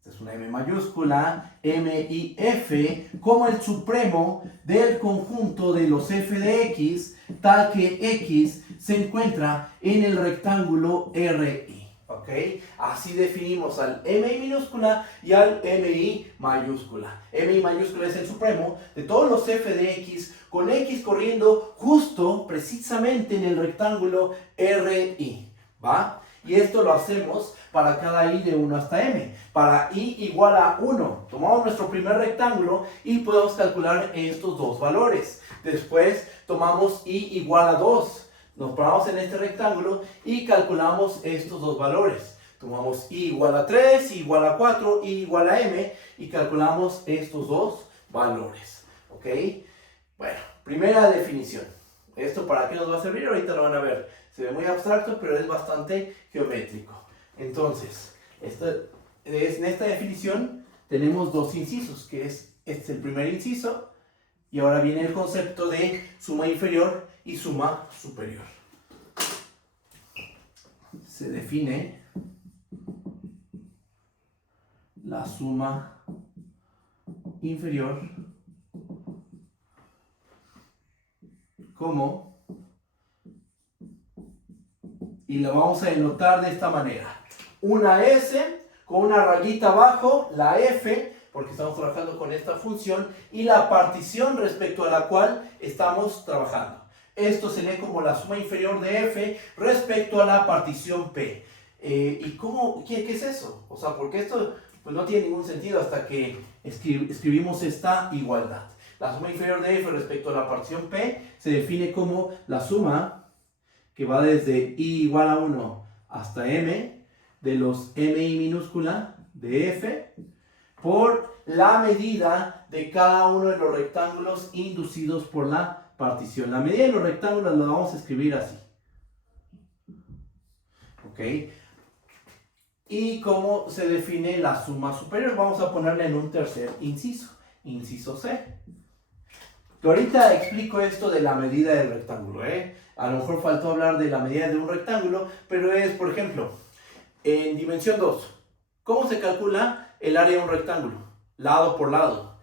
esta es una M mayúscula, MIF, como el supremo del conjunto de los f de x, tal que x se encuentra en el rectángulo RI, ¿ok? Así definimos al MI minúscula y al MI mayúscula. MI mayúscula es el supremo de todos los f de x con x corriendo justo, precisamente en el rectángulo RI, ¿va? Y esto lo hacemos para cada i de 1 hasta m. Para i igual a 1, tomamos nuestro primer rectángulo y podemos calcular estos dos valores. Después tomamos i igual a 2. Nos paramos en este rectángulo y calculamos estos dos valores. Tomamos i igual a 3, i igual a 4, i igual a m y calculamos estos dos valores. ¿Ok? Bueno, primera definición. ¿Esto para qué nos va a servir? Ahorita lo van a ver. Se ve muy abstracto, pero es bastante geométrico. Entonces, en esta definición tenemos dos incisos, que este es el primer inciso, y ahora viene el concepto de suma inferior y suma superior. se define la suma inferior como, y lo vamos a denotar de esta manera, una S con una rayita abajo, la F, porque estamos trabajando con esta función, y la partición respecto a la cual estamos trabajando. Esto se lee como la suma inferior de F respecto a la partición P. ¿Y qué es eso? O sea, porque esto pues, no tiene ningún sentido hasta que escribimos esta igualdad. La suma inferior de F respecto a la partición P se define como la suma que va desde I igual a 1 hasta M de los MI minúscula de F por la medida de cada uno de los rectángulos inducidos por la partición. La medida de los rectángulos la vamos a escribir así. ¿Ok? ¿Y cómo se define la suma superior? Vamos a ponerla en un tercer inciso. Inciso C. Que ahorita explico esto de la medida del rectángulo. A lo mejor faltó hablar de la medida de un rectángulo, pero es, por ejemplo, en dimensión 2. ¿Cómo se calcula el área de un rectángulo? Lado por lado.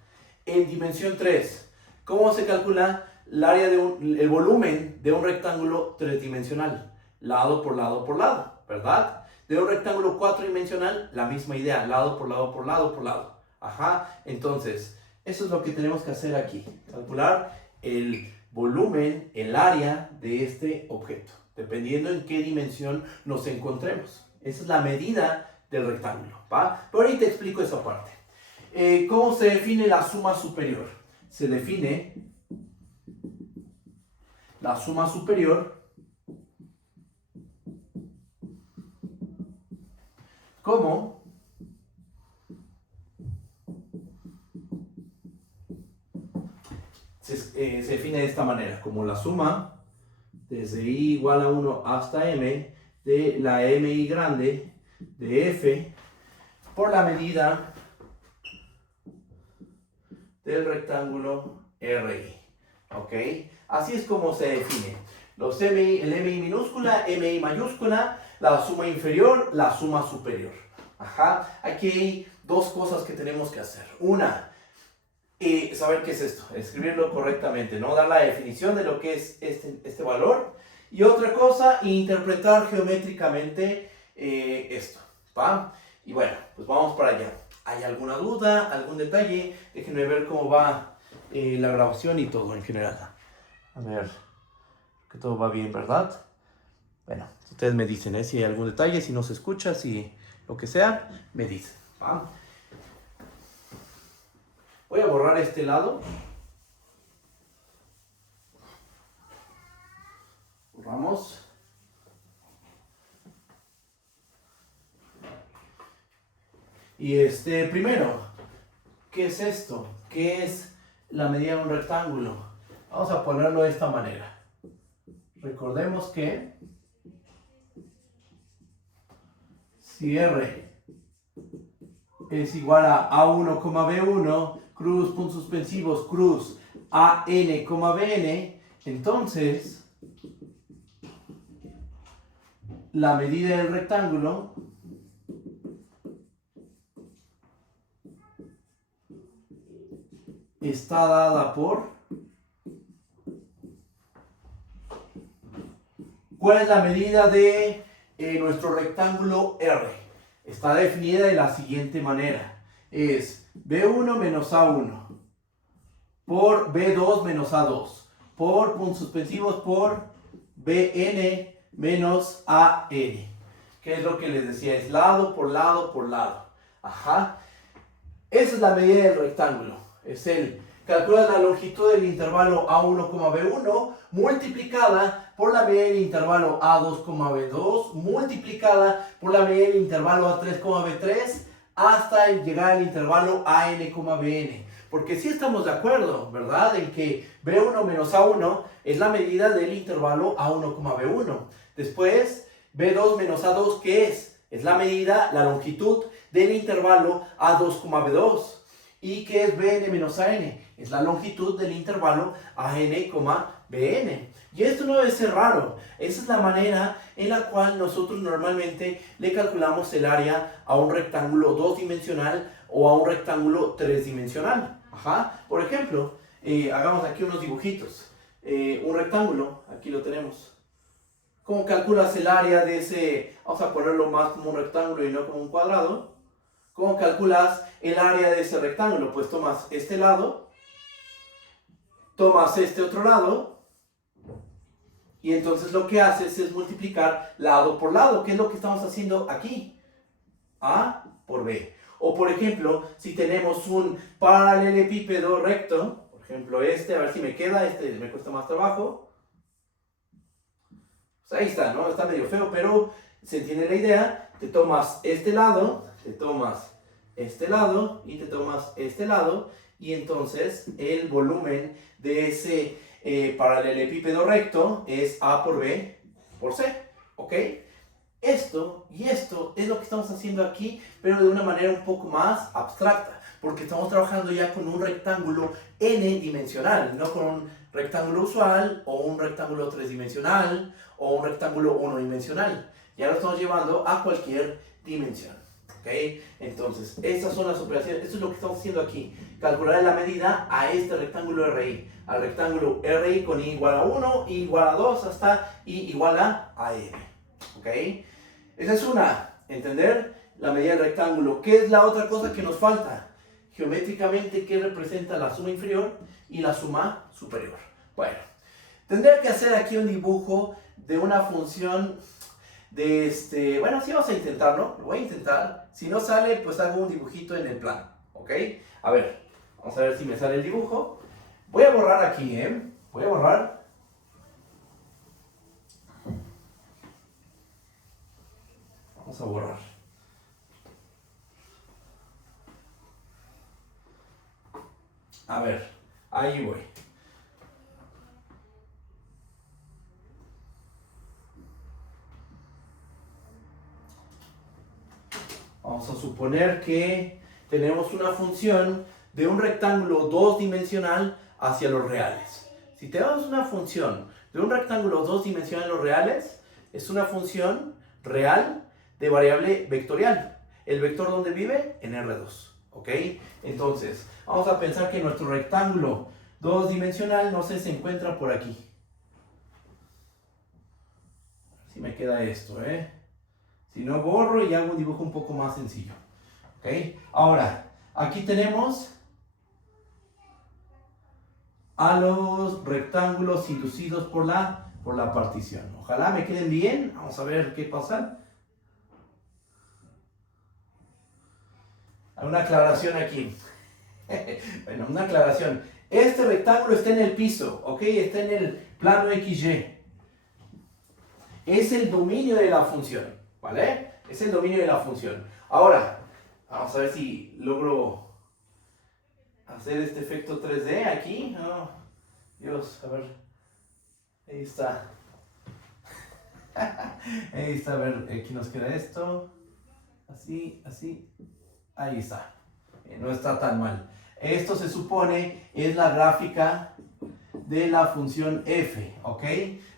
En dimensión 3. ¿Cómo se calcula el volumen de un rectángulo tridimensional? Lado por lado por lado, ¿verdad? De un rectángulo cuatridimensional, la misma idea, lado por lado por lado por lado. Ajá, entonces, eso es lo que tenemos que hacer aquí. Calcular el volumen, el área de este objeto, dependiendo en qué dimensión nos encontremos. Esa es la medida del rectángulo, ¿va? Pero ahorita explico esa parte. ¿Cómo se define la suma superior? Se define la suma superior como se define de esta manera, como la suma desde I igual a 1 hasta M de la MI grande de F por la medida del rectángulo RI. ¿Ok? Así es como se define. Los MI, el MI minúscula, MI mayúscula, la suma inferior, la suma superior. Ajá. Aquí hay dos cosas que tenemos que hacer. Una, saber qué es esto, escribirlo correctamente, ¿no? Dar la definición de lo que es este valor. Y otra cosa, interpretar geométricamente esto, ¿va? Y bueno, pues vamos para allá. ¿Hay alguna duda, algún detalle? Déjenme ver cómo va la grabación y todo en general. A ver, que todo va bien, ¿verdad? Bueno, ustedes me dicen, si hay algún detalle, si no se escucha, si lo que sea, me dicen, ¿va? Voy a borrar este lado. Borramos. Y primero, ¿qué es esto? ¿Qué es la medida de un rectángulo? Vamos a ponerlo de esta manera. Recordemos que si R es igual a A1, B1, cruz, puntos suspensivos, cruz, AN, BN, entonces la medida del rectángulo está dada por... ¿Cuál es la medida de nuestro rectángulo R? Está definida de la siguiente manera. Es B1 menos A1 por B2 menos A2 por puntos suspensivos por BN menos AN. ¿Qué es lo que les decía? Es lado por lado por lado. Ajá. Esa es la medida del rectángulo. Calcula la longitud del intervalo A1, B1 multiplicada por la medida del intervalo A2, B2 multiplicada por la medida del intervalo A3, B3 hasta llegar al intervalo AN, BN. Porque sí estamos de acuerdo, ¿verdad? En que B1 menos A1 es la medida del intervalo A1, B1. Después, B2 menos A2, ¿qué es? Es la medida, la longitud del intervalo A2, B2. ¿Y qué es BN menos AN? Es la longitud del intervalo AN, BN. Y esto no debe ser raro. Esa es la manera en la cual nosotros normalmente le calculamos el área a un rectángulo dos-dimensional o a un rectángulo tres-dimensional. Por ejemplo, hagamos aquí unos dibujitos. Un rectángulo, aquí lo tenemos. ¿Cómo calculas el área de ese? Vamos a ponerlo más como un rectángulo y no como un cuadrado. ¿Cómo calculas el área de ese rectángulo? Pues tomas este lado, tomas este otro lado, y entonces lo que haces es multiplicar lado por lado, que es lo que estamos haciendo aquí. A por B. O por ejemplo, si tenemos un paralelepípedo recto, por ejemplo este, a ver si me queda, este me cuesta más trabajo. Pues ahí está, ¿no? Está medio feo, pero se entiende la idea. Te tomas este lado, te tomas este lado y te tomas este lado, y entonces el volumen de ese paralelepípedo recto es A por B por C, ¿ok? Esto y esto es lo que estamos haciendo aquí, pero de una manera un poco más abstracta, porque estamos trabajando ya con un rectángulo n-dimensional, no con un rectángulo usual, o un rectángulo tres-dimensional, o un rectángulo uno-dimensional. Ya lo estamos llevando a cualquier dimensión, ¿ok? Entonces, estas son las operaciones, esto es lo que estamos haciendo aquí, calcular la medida a este rectángulo RI, al rectángulo RI con I igual a 1, I igual a 2, hasta I igual a N, ¿ok? Esa es una, entender la medida del rectángulo. ¿Qué es la otra cosa que nos falta? Geométricamente, ¿qué representa la suma inferior y la suma superior? Bueno, tendré que hacer aquí un dibujo de una función de bueno, sí vamos a intentarlo, lo voy a intentar. Si no sale, pues hago un dibujito en el plano, ¿ok? A ver, vamos a ver si me sale el dibujo. Voy a borrar aquí, voy a borrar. Vamos a borrar. A ver, ahí voy. Vamos a suponer que tenemos una función de un rectángulo dos-dimensional hacia los reales. Si tenemos una función de un rectángulo dos-dimensional en los reales, es una función real de variable vectorial. ¿El vector dónde vive? En R2. ¿Ok? Entonces, vamos a pensar que nuestro rectángulo dos-dimensional, no sé, se encuentra por aquí. Si me queda esto, Si no, borro y hago un dibujo un poco más sencillo. ¿Ok? Ahora, aquí tenemos a los rectángulos inducidos por la partición. Ojalá me queden bien. Vamos a ver qué pasa. Hay una aclaración aquí. Bueno, una aclaración. Este rectángulo está en el piso, ¿ok? Está en el plano XY. Es el dominio de la función, ¿vale? Es el dominio de la función. Ahora, vamos a ver si logro hacer este efecto 3D aquí. Oh, Dios, a ver. Ahí está. Ahí está, a ver, aquí nos queda esto. Así, así. Ahí está. No está tan mal. Esto se supone es la gráfica de la función f, ¿ok?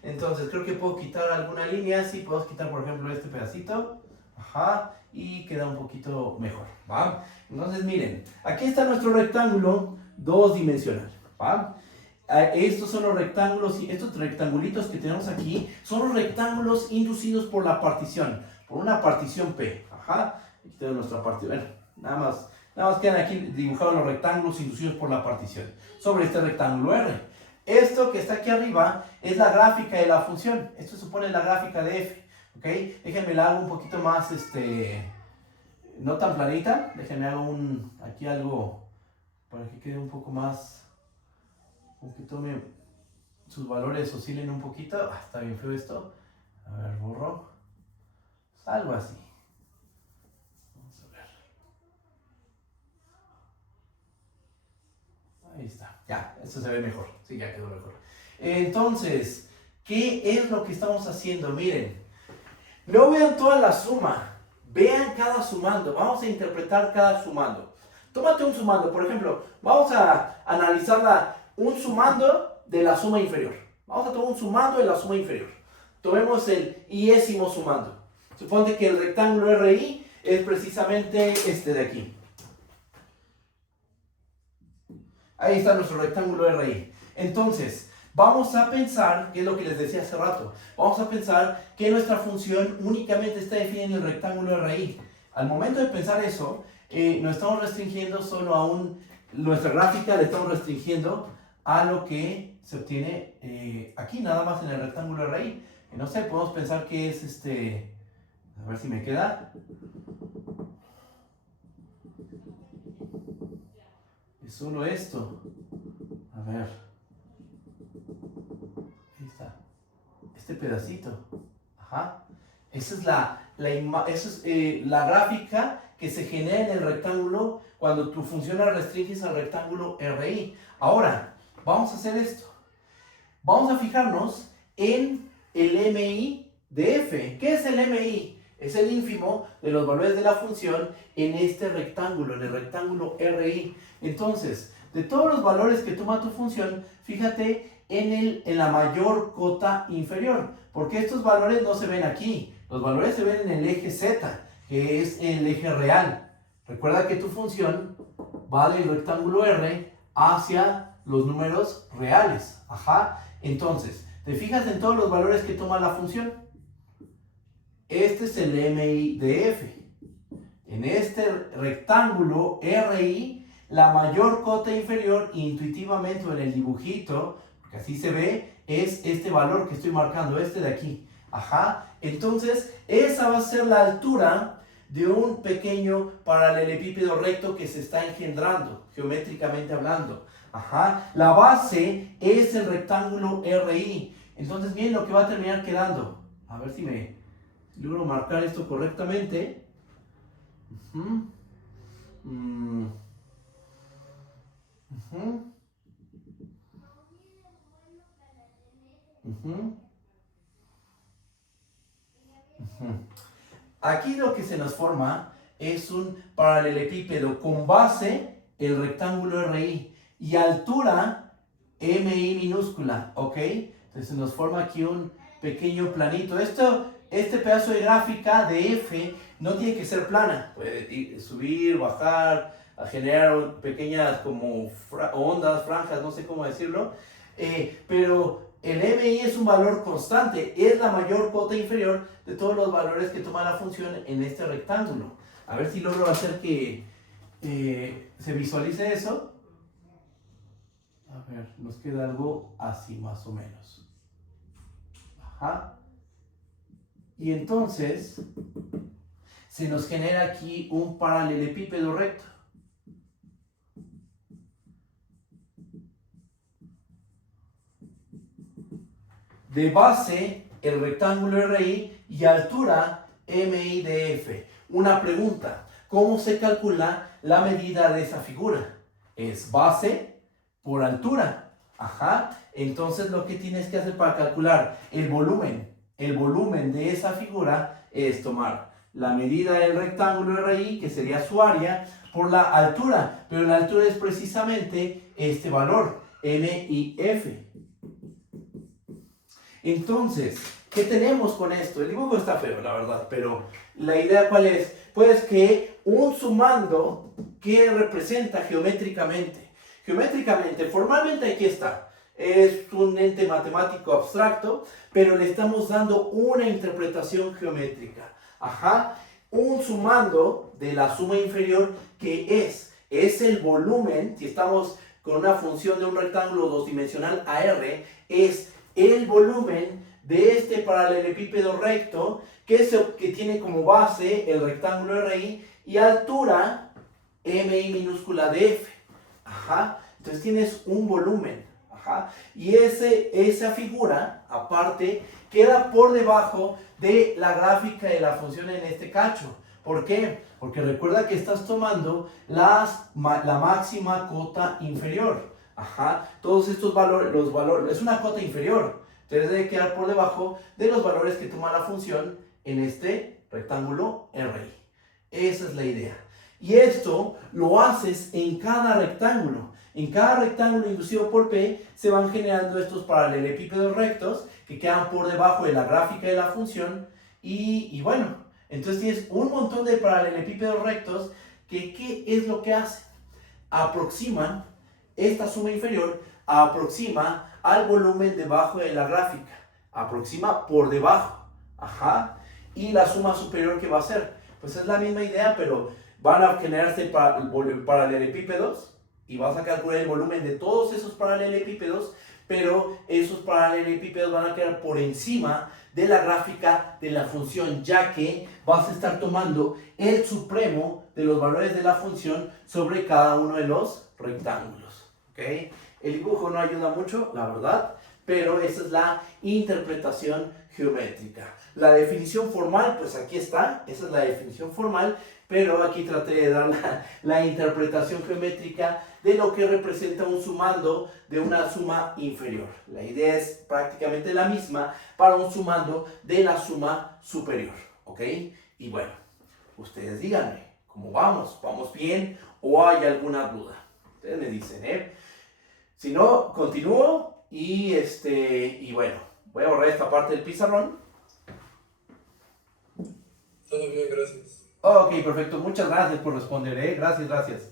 Entonces creo que puedo quitar alguna línea. Sí, puedo quitar, por ejemplo, este pedacito. Y queda un poquito mejor, ¿va? Entonces miren, aquí está nuestro rectángulo dos-dimensional, ¿va? Estos son los rectángulos, y estos rectangulitos que tenemos aquí son los rectángulos inducidos por la partición, por una partición P. Aquí tenemos nuestra partición. Bueno, nada más quedan aquí dibujados los rectángulos inducidos por la partición sobre este rectángulo R. Esto que está aquí arriba es la gráfica de la función. Esto supone la gráfica de f, ¿ok? Déjenme la hago un poquito más, no tan planita. Déjenme hago aquí algo para que quede un poco más, que tome sus valores, oscilen un poquito. Está bien feo esto. A ver, borro. Algo así. Vamos a ver. Ahí está. Ya, esto se ve mejor. Sí, ya quedó mejor. Entonces, ¿qué es lo que estamos haciendo? Miren, no vean toda la suma. Vean cada sumando. Vamos a interpretar cada sumando. Tómate un sumando, por ejemplo, vamos a analizar un sumando de la suma inferior. Vamos a tomar un sumando de la suma inferior. Tomemos el iésimo sumando. Suponte que el rectángulo RI es precisamente este de aquí. Ahí está nuestro rectángulo RI. Entonces, vamos a pensar, que es lo que les decía hace rato, vamos a pensar que nuestra función únicamente está definida en el rectángulo RI. Al momento de pensar eso, nos estamos restringiendo solo a nuestra gráfica, le estamos restringiendo a lo que se obtiene aquí, nada más en el rectángulo RI. No sé, podemos pensar que es a ver si me queda. Es solo esto. A ver. Ahí está. Este pedacito. Ajá. Esa es la gráfica que se genera en el rectángulo cuando tu función la restringes al rectángulo RI. Ahora, vamos a hacer esto. Vamos a fijarnos en el MI de f. ¿Qué es el MI? Es el ínfimo de los valores de la función en este rectángulo, en el rectángulo RI. Entonces, de todos los valores que toma tu función, fíjate en la mayor cota inferior, porque estos valores no se ven aquí. Los valores se ven en el eje Z, que es el eje real. Recuerda que tu función va del rectángulo R hacia los números reales. Ajá. Entonces, ¿te fijas en todos los valores que toma la función? Este es el MI de f. En este rectángulo RI, la mayor cota inferior, intuitivamente en el dibujito, porque así se ve, es este valor que estoy marcando, este de aquí. Ajá. Entonces, esa va a ser la altura de un pequeño paralelepípedo recto que se está engendrando, geométricamente hablando. Ajá. La base es el rectángulo RI. Entonces, miren lo que va a terminar quedando. A ver si me logro marcar esto correctamente. Aquí lo que se nos forma es un paralelepípedo con base el rectángulo RI y altura MI minúscula, ¿ok? Entonces se nos forma aquí un pequeño planito. Este pedazo de gráfica de F no tiene que ser plana. Puede subir, bajar, a generar pequeñas como ondas, franjas, no sé cómo decirlo. Pero el MI es un valor constante, es la mayor cota inferior de todos los valores que toma la función en este rectángulo. A ver si logro hacer que se visualice eso. A ver, nos queda algo así más o menos. Ajá. Y entonces se nos genera aquí un paralelepípedo recto. De base el rectángulo RI y altura MI de F. Una pregunta, ¿cómo se calcula la medida de esa figura? Es base por altura. Ajá. Entonces lo que tienes que hacer para calcular el volumen de esa figura es tomar la medida del rectángulo RI, que sería su área, por la altura. Pero la altura es precisamente este valor, MIF. Entonces, ¿qué tenemos con esto? El dibujo está feo, la verdad, pero la idea ¿cuál es? Pues que un sumando que representa geométricamente. Geométricamente, formalmente aquí está. Es un ente matemático abstracto, pero le estamos dando una interpretación geométrica. Ajá. Un sumando de la suma inferior que es el volumen, si estamos con una función de un rectángulo dosdimensional AR, es el volumen de este paralelepípedo recto que tiene como base el rectángulo RI y altura MI minúscula de F. Ajá. Entonces tienes un volumen. Ajá. Y esa figura, aparte, queda por debajo de la gráfica de la función en este cacho. ¿Por qué? Porque recuerda que estás tomando la máxima cota inferior. Ajá. Todos estos valores, es una cota inferior. Entonces debe quedar por debajo de los valores que toma la función en este rectángulo RI. Esa es la idea. Y esto lo haces en cada rectángulo. En cada rectángulo inducido por P se van generando estos paralelepípedos rectos que quedan por debajo de la gráfica de la función. Y bueno, entonces tienes un montón de paralelepípedos rectos que ¿qué es lo que hacen? Aproximan esta suma inferior, aproxima al volumen debajo de la gráfica. Aproxima por debajo. Ajá. Y la suma superior, ¿qué va a ser? Pues es la misma idea, pero van a generarse paralelepípedos y vas a calcular el volumen de todos esos paralelepípedos, pero esos paralelepípedos van a quedar por encima de la gráfica de la función, ya que vas a estar tomando el supremo de los valores de la función sobre cada uno de los rectángulos. ¿Okay? El dibujo no ayuda mucho, la verdad, pero esa es la interpretación geométrica. La definición formal, pues aquí está, esa es la definición formal, pero aquí traté de dar la interpretación geométrica de lo que representa un sumando de una suma inferior. La idea es prácticamente la misma para un sumando de la suma superior, ¿ok? Y bueno, ustedes díganme, ¿cómo vamos? ¿Vamos bien o hay alguna duda? Ustedes me dicen, ¿eh? Si no, continúo y bueno, voy a borrar esta parte del pizarrón. Todo bien, gracias. Ok, perfecto. Muchas gracias por responder, ¿eh? Gracias, gracias.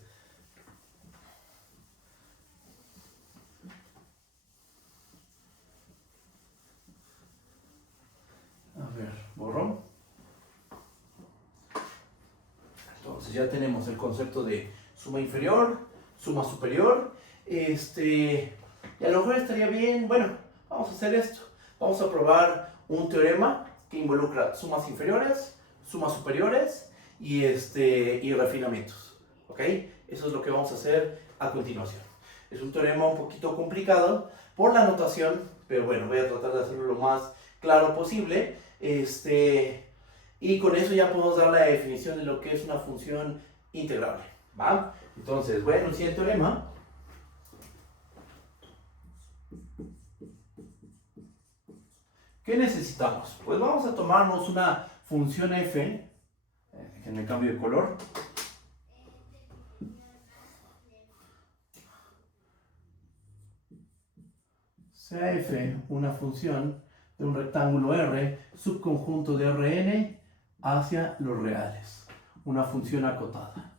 A ver, borro. Entonces ya tenemos el concepto de suma inferior, suma superior. Y a lo mejor estaría bien, bueno, vamos a hacer esto. Vamos a probar un teorema que involucra sumas inferiores, sumas superiores y refinamientos. ¿Ok? Eso es lo que vamos a hacer a continuación. Es un teorema un poquito complicado por la notación, pero bueno, voy a tratar de hacerlo lo más claro posible. Y con eso ya podemos dar la definición de lo que es una función integrable. ¿Va? Entonces, voy a enunciar el teorema. ¿Qué necesitamos? Pues vamos a tomarnos una función f, déjenme cambio de color. Sea f una función de un rectángulo R, subconjunto de Rn hacia los reales. Una función acotada.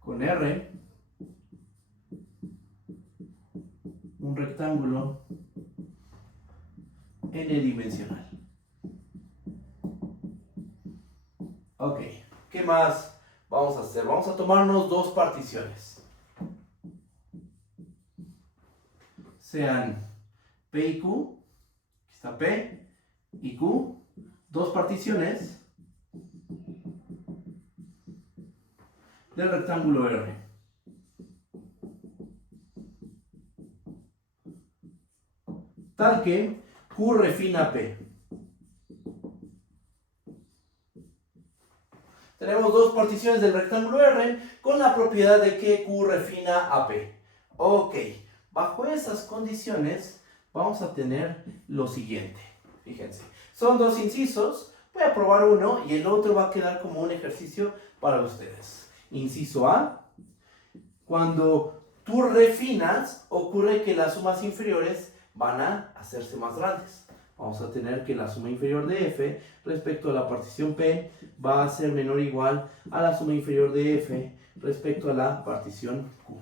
Con R, un rectángulo n-dimensional. Ok, ¿qué más vamos a hacer? Vamos a tomarnos dos particiones. Sean P y Q, aquí está P y Q, dos particiones del rectángulo R. Tal que Q refina P. Tenemos dos particiones del rectángulo R con la propiedad de que Q refina a P. Ok, bajo esas condiciones vamos a tener lo siguiente. Fíjense, son dos incisos, voy a probar uno y el otro va a quedar como un ejercicio para ustedes. Inciso A, cuando tú refinas, ocurre que las sumas inferiores van a hacerse más grandes. Vamos a tener que la suma inferior de f respecto a la partición P va a ser menor o igual a la suma inferior de f respecto a la partición Q.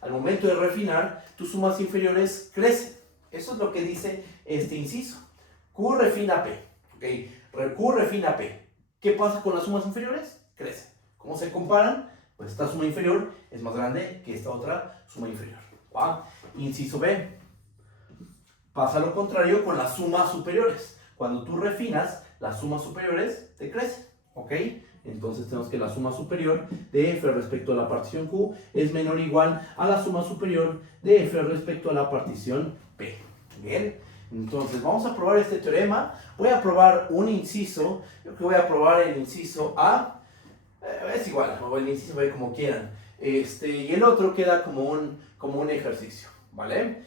Al momento de refinar, tus sumas inferiores crecen. Eso es lo que dice este inciso. Q refina P. ¿Okay? Q refina P. ¿Qué pasa con las sumas inferiores? Crecen. ¿Cómo se comparan? Pues esta suma inferior es más grande que esta otra suma inferior. ¿Va? Inciso B. Pasa lo contrario con las sumas superiores. Cuando tú refinas, las sumas superiores te crecen. ¿Ok? Entonces tenemos que la suma superior de f respecto a la partición Q es menor o igual a la suma superior de f respecto a la partición P. Bien, entonces vamos a probar este teorema. Voy a probar un inciso. Yo que voy a probar el inciso A. Es igual, o el inciso B como quieran. Y el otro queda como un ejercicio. ¿Vale?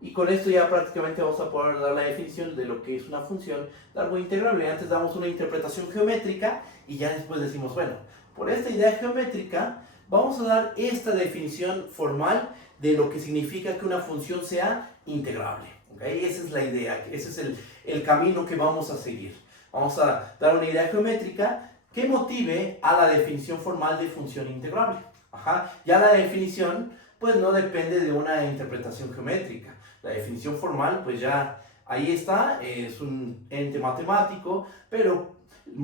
Y con esto ya prácticamente vamos a poder dar la definición de lo que es una función de árbol integrable. Antes damos una interpretación geométrica y ya después decimos, bueno, por esta idea geométrica vamos a dar esta definición formal de lo que significa que una función sea integrable. ¿Okay? Esa es la idea, ese es el camino que vamos a seguir. Vamos a dar una idea geométrica que motive a la definición formal de función integrable. Ya la definición pues no depende de una interpretación geométrica. La definición formal pues ya ahí está, es un ente matemático, pero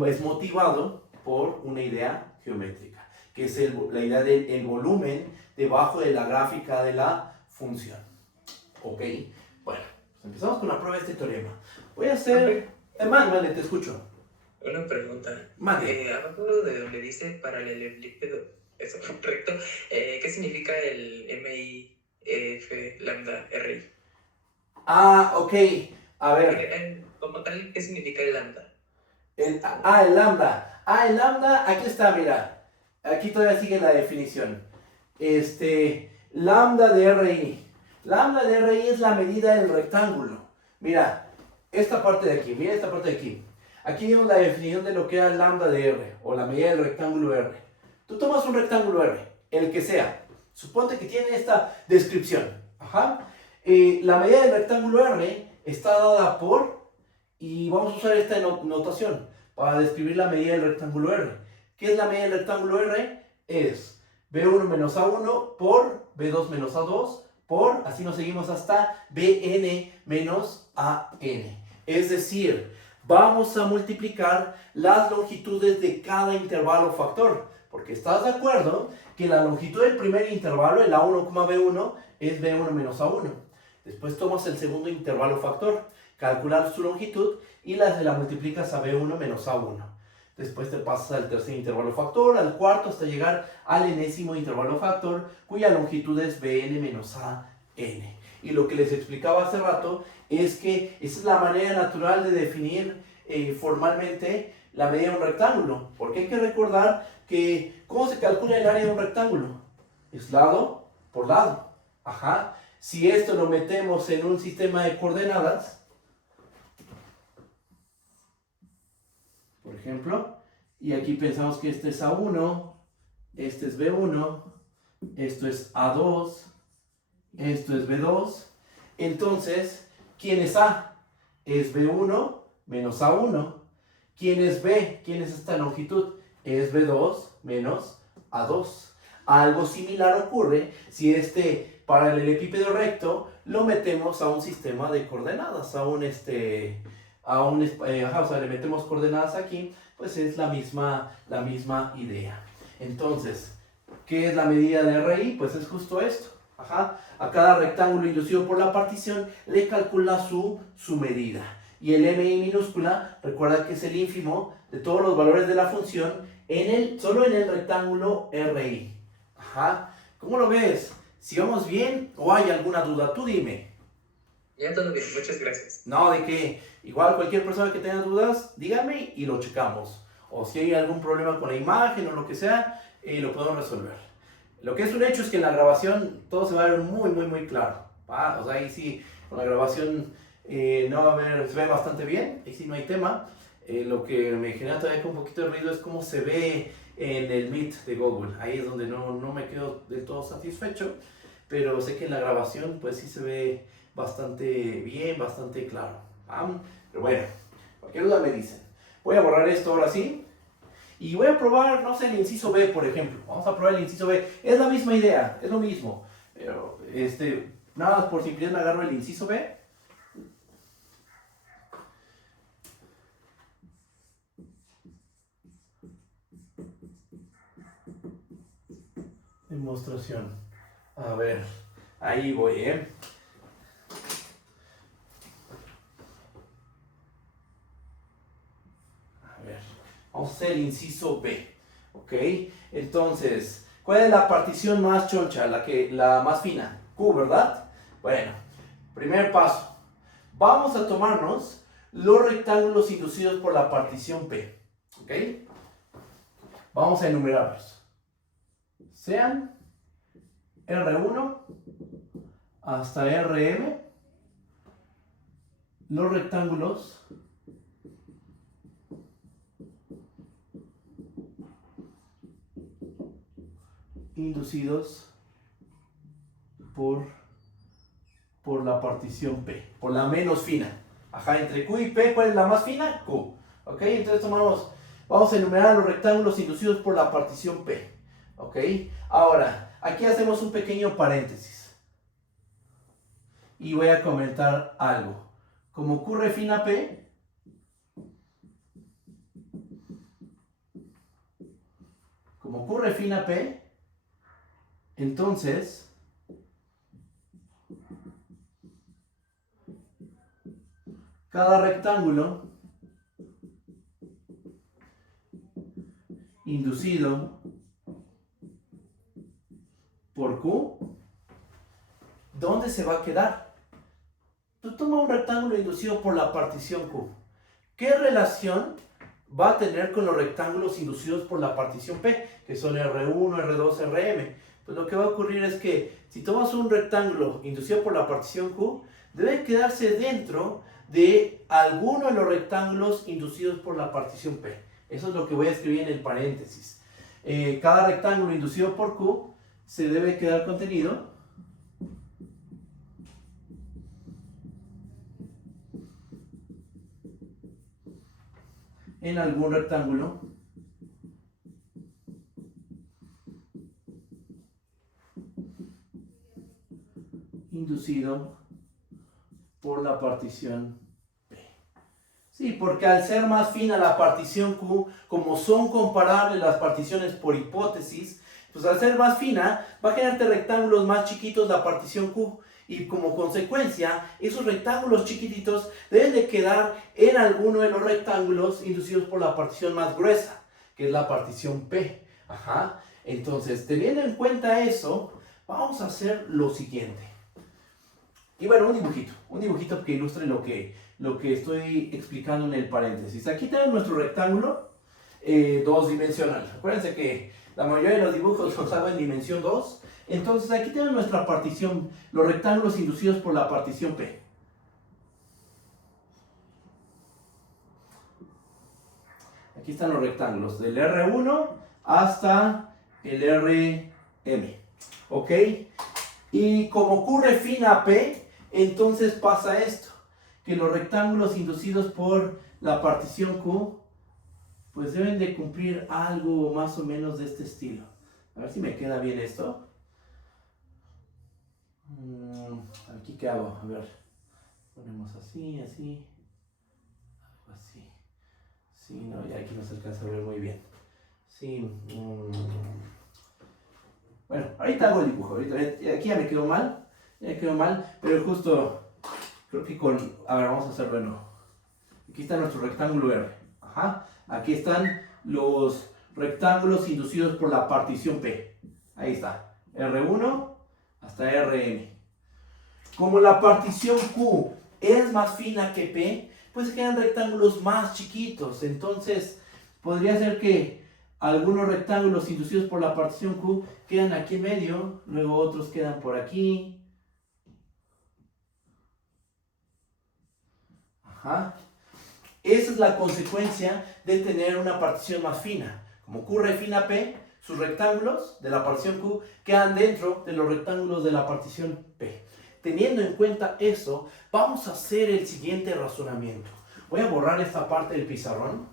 es motivado por una idea geométrica, que es la idea del volumen debajo de la gráfica de la función. Ok, bueno, pues empezamos con la prueba de este teorema. Voy a hacer... Vale, te escucho. Una pregunta. Abajo de donde dice paralelepípedo, eso, recto, ¿qué significa el MIF lambda RI? Ok, a ver. Como tal, ¿qué significa el lambda? El lambda. El lambda, aquí está, mira. Aquí todavía sigue la definición. Lambda de RI. Lambda de RI es la medida del rectángulo. Mira, esta parte de aquí, mira esta parte de aquí. Aquí vemos la definición de lo que era lambda de R, o la medida del rectángulo R. Tú tomas un rectángulo R, el que sea. Suponte que tiene esta descripción. La medida del rectángulo R está dada por, y vamos a usar esta notación para describir la medida del rectángulo R. ¿Qué es la medida del rectángulo R? Es B1 menos A1 por B2 menos A2 por, así nos seguimos hasta Bn menos An. Es decir, vamos a multiplicar las longitudes de cada intervalo factor, porque estás de acuerdo que la longitud del primer intervalo, el A1, B1, es B1 menos A1. Después tomas el segundo intervalo factor, calculas su longitud y la multiplicas a B1 menos A1. Después te pasas al tercer intervalo factor, al cuarto, hasta llegar al enésimo intervalo factor, cuya longitud es Bn menos An. Y lo que les explicaba hace rato es que esa es la manera natural de definir formalmente la medida de un rectángulo. Porque hay que recordar que, ¿cómo se calcula el área de un rectángulo? Es lado por lado. Si esto lo metemos en un sistema de coordenadas, por ejemplo, y aquí pensamos que este es A1, este es B1, esto es A2, esto es B2, entonces, ¿quién es A? Es B1 menos A1. ¿Quién es B? ¿Quién es esta longitud? Es B2 menos A2. Algo similar ocurre si este paralelepípedo recto lo metemos a un sistema de coordenadas, o sea, le metemos coordenadas aquí, pues es la misma idea. Entonces, ¿qué es la medida de RI? Pues es justo esto. A cada rectángulo inducido por la partición le calcula su medida. Y el MI minúscula, recuerda que es el ínfimo de todos los valores de la función solo en el rectángulo RI. ¿Cómo lo ves? ¿Si vamos bien o hay alguna duda? Tú dime. Ya todo bien, muchas gracias. No, de que igual cualquier persona que tenga dudas, dígame y lo checamos. O si hay algún problema con la imagen o lo que sea, lo podemos resolver. Lo que es un hecho es que en la grabación todo se va a ver muy, muy, muy claro. O sea, ahí sí, con la grabación no va a ver, se ve bastante bien, ahí sí no hay tema. Lo que me genera todavía con un poquito de ruido es cómo se ve en el Meet de Google. Ahí es donde no me quedo del todo satisfecho, pero sé que en la grabación pues sí se ve bastante bien, bastante claro. Pero bueno, cualquier duda me dicen. Voy a borrar esto ahora sí. Y voy a probar, no sé, el inciso B, por ejemplo. Vamos a probar el inciso B. Es la misma idea, es lo mismo. Pero, nada más por simplicidad me agarro el inciso B. Demostración. A ver, ahí voy, Vamos a hacer el inciso B, ¿ok? Entonces, ¿cuál es la partición más choncha, la más fina? Q, ¿verdad? Bueno, primer paso. Vamos a tomarnos los rectángulos inducidos por la partición P, ¿ok? Vamos a enumerarlos. Sean R1 hasta RM, los rectángulos inducidos por la partición P, por la menos fina. Ajá, entre Q y P, ¿cuál es la más fina? Q. Ok, entonces vamos a enumerar los rectángulos inducidos por la partición P. Ok, ahora, aquí hacemos un pequeño paréntesis. Y voy a comentar algo. Como Q refina P, entonces cada rectángulo inducido por Q, ¿dónde se va a quedar? Tú toma un rectángulo inducido por la partición Q. ¿Qué relación va a tener con los rectángulos inducidos por la partición P, que son R1, R2, Rm? Pues lo que va a ocurrir es que si tomas un rectángulo inducido por la partición Q, debe quedarse dentro de alguno de los rectángulos inducidos por la partición P. Eso es lo que voy a escribir en el paréntesis. Cada rectángulo inducido por Q se debe quedar contenido en algún rectángulo inducido por la partición P. Sí, porque al ser más fina la partición Q, como son comparables las particiones por hipótesis, pues al ser más fina va a generarte rectángulos más chiquitos la partición Q. Y como consecuencia, esos rectángulos chiquititos deben de quedar en alguno de los rectángulos inducidos por la partición más gruesa, que es la partición P. Ajá. Entonces, teniendo en cuenta eso, vamos a hacer lo siguiente. Y bueno, un dibujito que ilustre lo que estoy explicando en el paréntesis. Aquí tenemos nuestro rectángulo dos-dimensional. Acuérdense que la mayoría de los dibujos los hago en dimensión 2. Entonces aquí tenemos nuestra partición, los rectángulos inducidos por la partición P. Aquí están los rectángulos del R1 hasta el RM. ¿Ok? Y como Q refina a P, entonces pasa esto, que los rectángulos inducidos por la partición Q, pues deben de cumplir algo más o menos de este estilo. A ver si me queda bien esto. Aquí qué hago, a ver, ponemos así, así, algo así. Sí, no, ya aquí no se alcanza a ver muy bien. Sí, bueno, ahorita hago el dibujo, aquí ya me quedó mal, pero justo creo que a ver, vamos a hacerlo de nuevo. Aquí está nuestro rectángulo R. Ajá. Aquí están los rectángulos inducidos por la partición P. Ahí está, R1 hasta Rm. Como la partición Q es más fina que P, pues quedan rectángulos más chiquitos. Entonces, podría ser que algunos rectángulos inducidos por la partición Q quedan aquí en medio, luego otros quedan por aquí. Ajá. Esa es la consecuencia de tener una partición más fina. Como Q refina P, sus rectángulos de la partición Q quedan dentro de los rectángulos de la partición P. Teniendo en cuenta eso, vamos a hacer el siguiente razonamiento. Voy a borrar esta parte del pizarrón.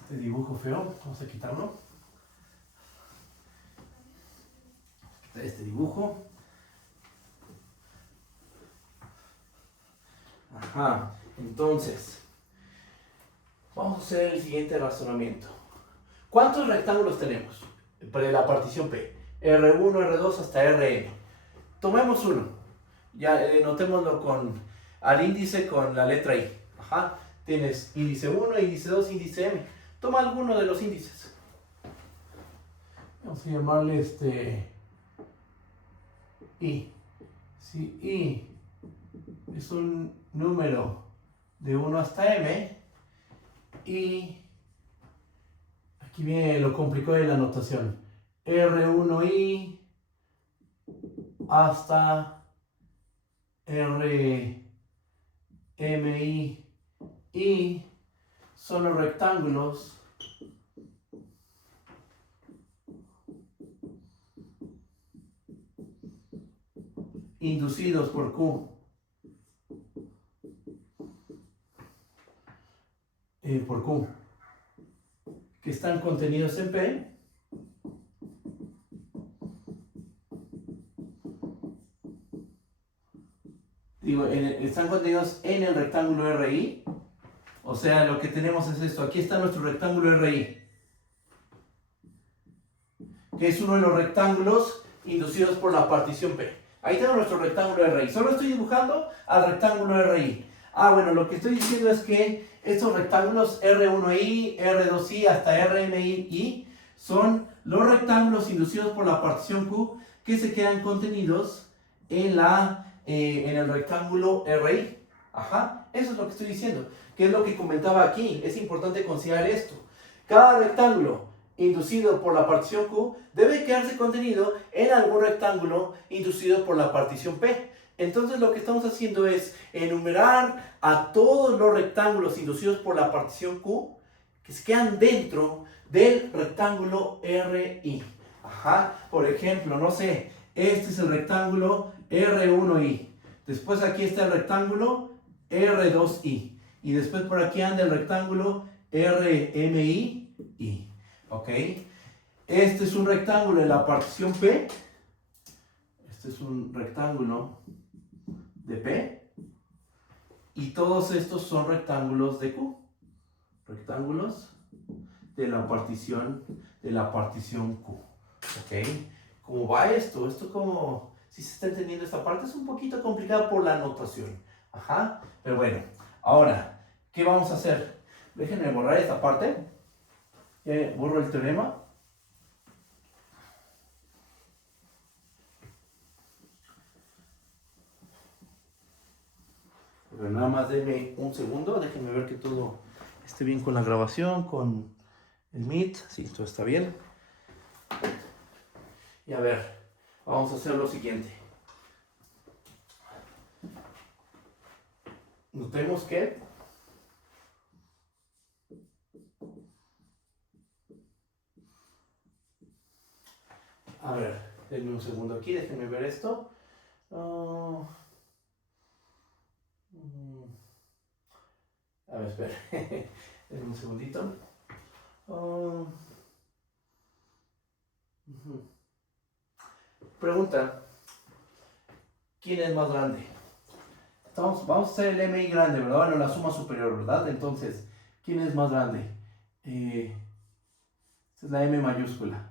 Este dibujo feo, vamos a quitarlo. Este dibujo. Ajá, entonces, vamos a hacer el siguiente razonamiento. ¿Cuántos rectángulos tenemos para la partición P? R1, R2 hasta Rm. Tomemos uno. Ya notémoslo al índice con la letra I. Ajá. Tienes índice 1, índice 2, índice M. Toma alguno de los índices. Vamos a llamarle I. Si I es un número de 1 hasta M, y aquí viene lo complicado de la notación. R1I hasta Rm. MI y son los rectángulos inducidos por Q, que están contenidos en P, están contenidos en el rectángulo RI. O sea, lo que tenemos es esto. Aquí está nuestro rectángulo RI, que es uno de los rectángulos inducidos por la partición P. Ahí tengo nuestro rectángulo RI. Solo estoy dibujando al rectángulo RI. Bueno, lo que estoy diciendo es que estos rectángulos R1I, R2I hasta RMI son los rectángulos inducidos por la partición Q que se quedan contenidos en el rectángulo RI. Eso es lo que estoy diciendo. ¿Qué es lo que comentaba aquí? Es importante considerar esto. Cada rectángulo inducido por la partición Q debe quedarse contenido en algún rectángulo inducido por la partición P. Entonces lo que estamos haciendo es enumerar a todos los rectángulos inducidos por la partición Q que se quedan dentro del rectángulo RI. Por ejemplo, no sé, este es el rectángulo R1I. Después aquí está el rectángulo R2I. Y después por aquí anda el rectángulo RMI. ¿Ok? Este es un rectángulo de la partición P. Este es un rectángulo de P. Y todos estos son rectángulos de Q. Rectángulos de la partición Q. ¿Ok? ¿Cómo va esto? Esto como... Si se está entendiendo esta parte es un poquito complicada por la notación. Pero bueno, ahora, ¿qué vamos a hacer? Déjenme borrar esta parte. Borro el teorema. Pero nada más denme un segundo. Déjenme ver que todo esté bien con la grabación, con el Meet. Sí, todo está bien. Y a ver, vamos a hacer lo siguiente. Notemos que a ver, denme un segundo aquí, déjenme ver esto. A ver, espera. Denme un segundito. Pregunta: ¿quién es más grande? Vamos a hacer el MI grande, ¿verdad? Bueno, la suma superior, ¿verdad? Entonces, ¿quién es más grande? Esta es la M mayúscula.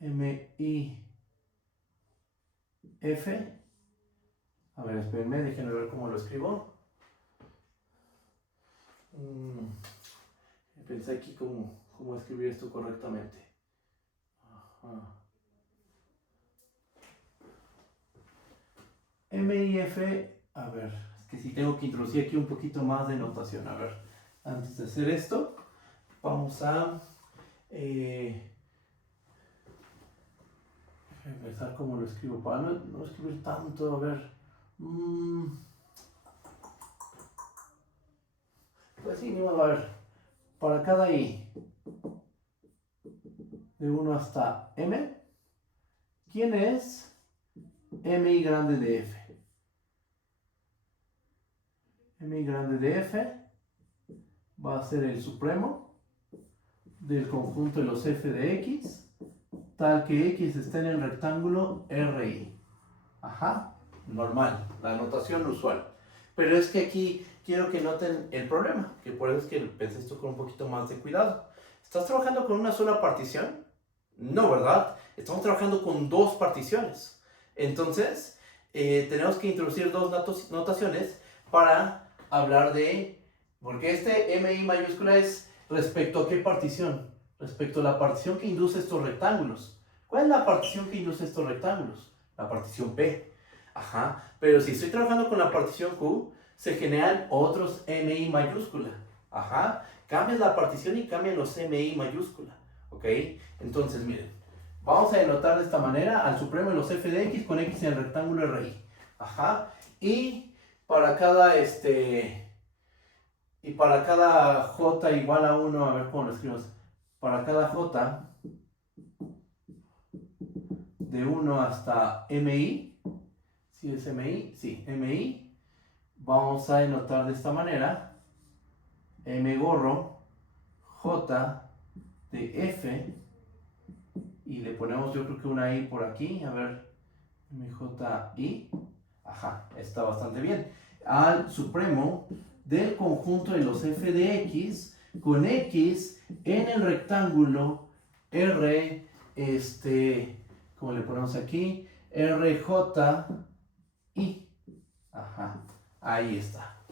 MI F. A ver, espérenme, déjenme ver cómo lo escribo. Pensé aquí cómo escribir esto correctamente. MIF, a ver, es que si tengo que introducir aquí un poquito más de notación. A ver, antes de hacer esto, vamos a empezar como lo escribo, para no escribir tanto. A ver, pues sí, ni modo. A ver, para cada I, de 1 hasta M, ¿quién es MI grande de F? MI grande de F va a ser el supremo del conjunto de los F de X, tal que X está en el rectángulo RI. Normal, la notación usual. Pero es que aquí quiero que noten el problema, que por eso es que pensé esto con un poquito más de cuidado. ¿Estás trabajando con una sola partición? No, ¿verdad? Estamos trabajando con dos particiones. Entonces, tenemos que introducir dos notaciones para hablar de... Porque este MI mayúscula es respecto a qué partición. Respecto a la partición que induce estos rectángulos. ¿Cuál es la partición que induce estos rectángulos? La partición P. Pero si estoy trabajando con la partición Q, se generan otros MI mayúscula. Cambias la partición y cambian los MI mayúscula. ¿Ok? Entonces, miren. Vamos a denotar de esta manera al supremo de los F de X con X en el rectángulo RI. Y para cada y para cada j igual a 1, a ver cómo lo escribimos, para cada j de 1 hasta mi, ¿sí es mi? Sí, mi, vamos a denotar de esta manera, m gorro, j de f, y le ponemos yo creo que una i por aquí, a ver, mji, ajá, está bastante bien, al supremo del conjunto de los f de x con x en el rectángulo R, como le ponemos aquí, RJI. Ajá, ahí está.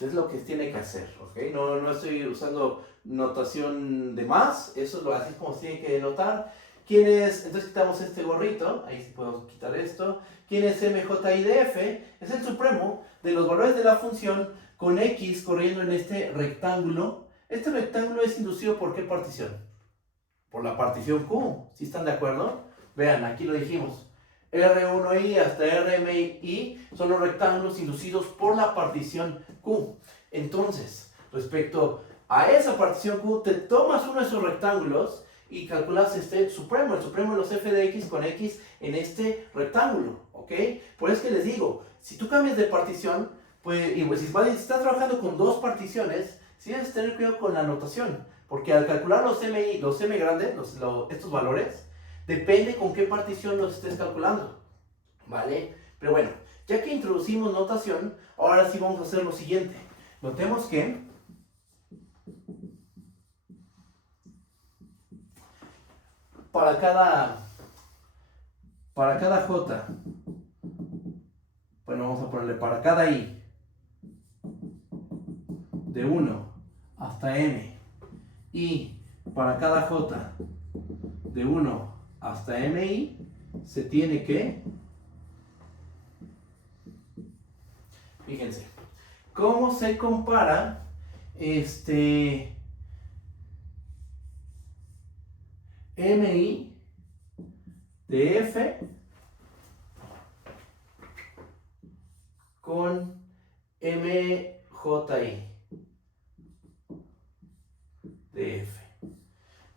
Es lo que tiene que hacer, ¿ok? No estoy usando notación de más, eso es lo así como se tiene que denotar. Entonces quitamos este gorrito, ahí sí podemos quitar esto. ¿Quién es MJI de F? Es el supremo de los valores de la función con X corriendo en este rectángulo. Este rectángulo es inducido por ¿qué partición? Por la partición Q, ¿sí están de acuerdo? Vean, aquí lo dijimos. R1i hasta Rmi son los rectángulos inducidos por la partición Q. Entonces, respecto a esa partición Q, te tomas uno de esos rectángulos y calculas el supremo de los f de x con x en este rectángulo, ¿ok? Por eso que les digo, si tú cambias de partición, pues, y pues, si estás trabajando con dos particiones, sí debes tener cuidado con la notación, porque al calcular los m grandes, estos valores, depende con qué partición los estés calculando, ¿vale? Pero bueno, ya que introducimos notación, ahora sí vamos a hacer lo siguiente. Notemos que para cada j, bueno, vamos a ponerle para cada i, de 1 hasta m, y para cada j, de 1 hasta mi, se tiene que, fíjense, ¿cómo se compara mi de f con mji de f?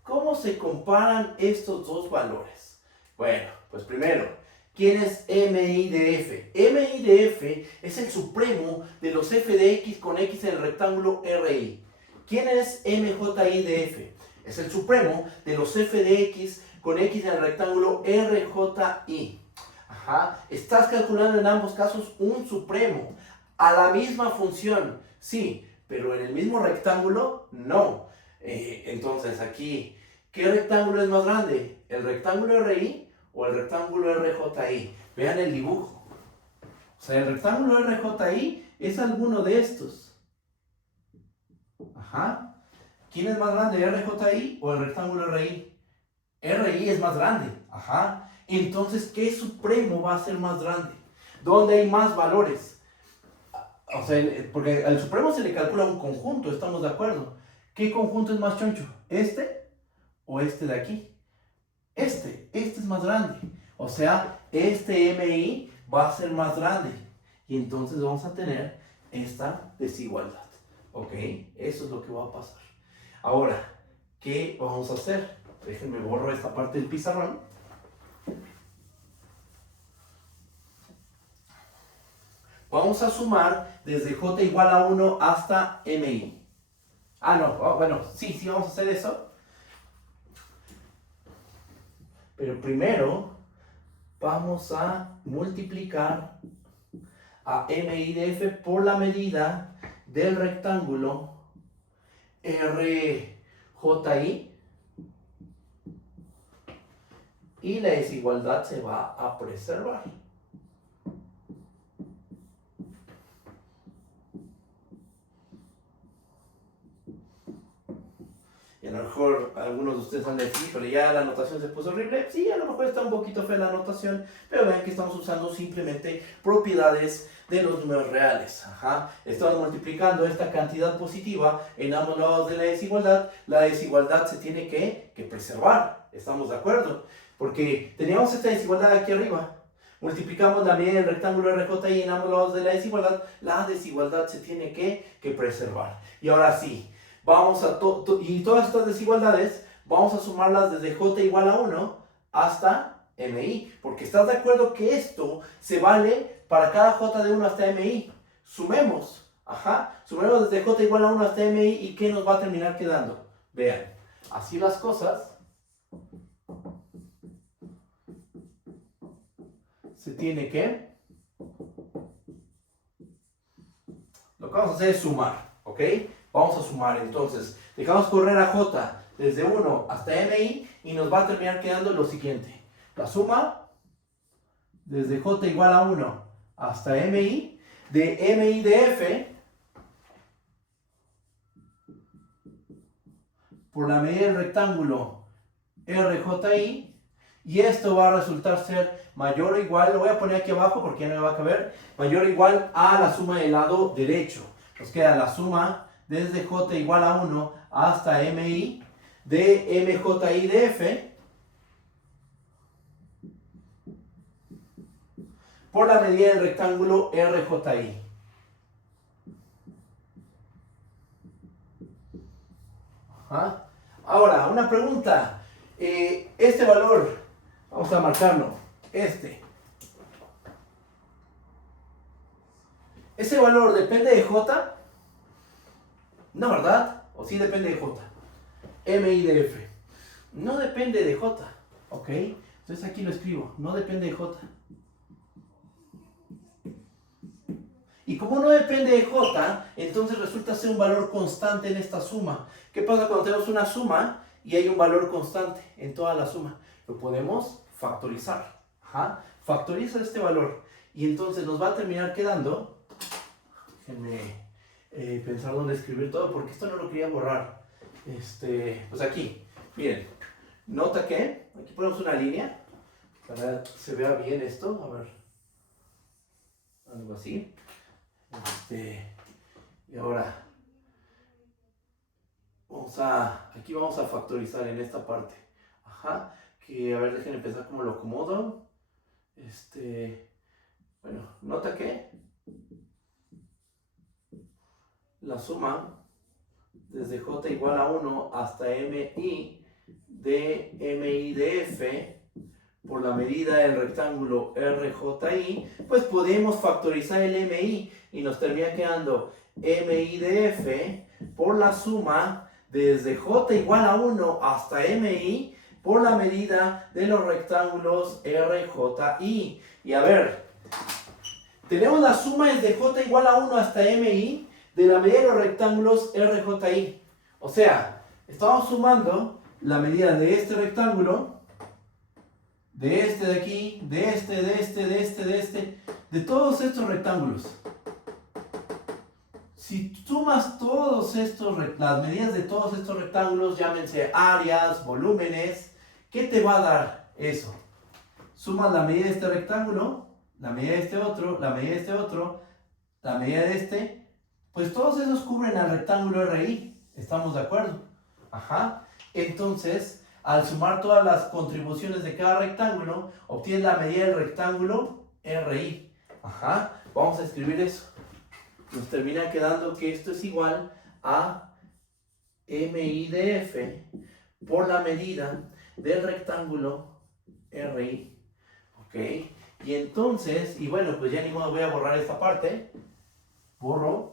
¿Cómo se comparan estos dos valores? Bueno, pues primero, ¿quién es mi de f? Mi de f es el supremo de los f de x con x en el rectángulo Ri. ¿Quién es mji de f? Es el supremo de los f de x con x en el rectángulo RJI. Ajá. Estás calculando en ambos casos un supremo a la misma función, sí, pero en el mismo rectángulo, no. Entonces aquí, ¿qué rectángulo es más grande? ¿El rectángulo RI o el rectángulo RJI? Vean el dibujo. O sea, el rectángulo RJI es alguno de estos. Ajá. ¿Quién es más grande, RJI o el rectángulo RI? RI es más grande. Ajá. Entonces, ¿qué supremo va a ser más grande? ¿Dónde hay más valores? O sea, porque al supremo se le calcula un conjunto, ¿estamos de acuerdo? ¿Qué conjunto es más choncho? ¿Este o este de aquí? Este es más grande. O sea, este MI va a ser más grande. Y entonces vamos a tener esta desigualdad. ¿Ok? Eso es lo que va a pasar. Ahora, ¿qué vamos a hacer? Déjenme borrar esta parte del pizarrón. Vamos a sumar desde j igual a 1 hasta mi. Ah, no, bueno, sí, vamos a hacer eso. Pero primero vamos a multiplicar a mi de f por la medida del rectángulo RJI y la desigualdad se va a preservar. Y a lo mejor algunos de ustedes han de decir, pero ya la anotación se puso horrible. Sí, a lo mejor está un poquito fea la anotación, pero vean que estamos usando simplemente propiedades de los números reales. Ajá. Estamos multiplicando esta cantidad positiva en ambos lados de la desigualdad. La desigualdad se tiene que preservar. ¿Estamos de acuerdo? Porque teníamos esta desigualdad aquí arriba. Multiplicamos la medida del rectángulo RJI en ambos lados de la desigualdad se tiene que preservar. Y ahora sí, vamos a y todas estas desigualdades vamos a sumarlas desde J igual a 1 hasta MI, porque estás de acuerdo que esto se vale para cada J de 1 hasta MI. Sumemos, sumemos desde J igual a 1 hasta MI y ¿qué nos va a terminar quedando? Vean, así las cosas. Se tiene que, lo que vamos a hacer es sumar, ¿ok? Vamos a sumar, entonces, dejamos correr a J desde 1 hasta MI y nos va a terminar quedando lo siguiente. La suma desde J igual a 1 hasta MI de F por la medida del rectángulo RJI, y esto va a resultar ser mayor o igual, lo voy a poner aquí abajo porque ya no me va a caber, mayor o igual a la suma del lado derecho. Nos queda la suma desde J igual a 1 hasta MI de MJI de F por la medida del rectángulo RJI. Ahora, una pregunta. Este valor, vamos a marcarlo, ¿ese valor depende de J? No, ¿verdad? ¿O sí depende de J? MI de F. No depende de J, ¿ok? Entonces aquí lo escribo, no depende de J. Y como no depende de J, entonces resulta ser un valor constante en esta suma. ¿Qué pasa cuando tenemos una suma y hay un valor constante en toda la suma? Lo podemos factorizar. Factoriza este valor. Y entonces nos va a terminar quedando, déjenme pensar dónde escribir todo, porque esto no lo quería borrar. Pues aquí, miren, nota que, aquí ponemos una línea, para que se vea bien esto, a ver, algo así. Y ahora, aquí vamos a factorizar en esta parte. Que a ver, déjenme pensar cómo lo acomodo. Bueno, nota que la suma desde J igual a 1 hasta MI de F por la medida del rectángulo RJI, pues podemos factorizar el MI y nos termina quedando MI de F por la suma desde J igual a 1 hasta MI por la medida de los rectángulos RJI. Y a ver, tenemos la suma desde J igual a 1 hasta MI de la medida de los rectángulos RJI. O sea, estamos sumando la medida de este rectángulo, de este de aquí, de todos estos rectángulos. Si sumas las medidas de todos estos rectángulos, llámense áreas, volúmenes, ¿qué te va a dar eso? Sumas la medida de este rectángulo, la medida de este otro, la medida de este otro, la medida de este, pues todos esos cubren al rectángulo RI. ¿Estamos de acuerdo? Entonces, al sumar todas las contribuciones de cada rectángulo, obtienes la medida del rectángulo RI. Vamos a escribir eso. Nos termina quedando que esto es igual a MI de F por la medida del rectángulo RI. ¿Ok? Y entonces, y bueno, pues ya ni modo, voy a borrar esta parte. Borro.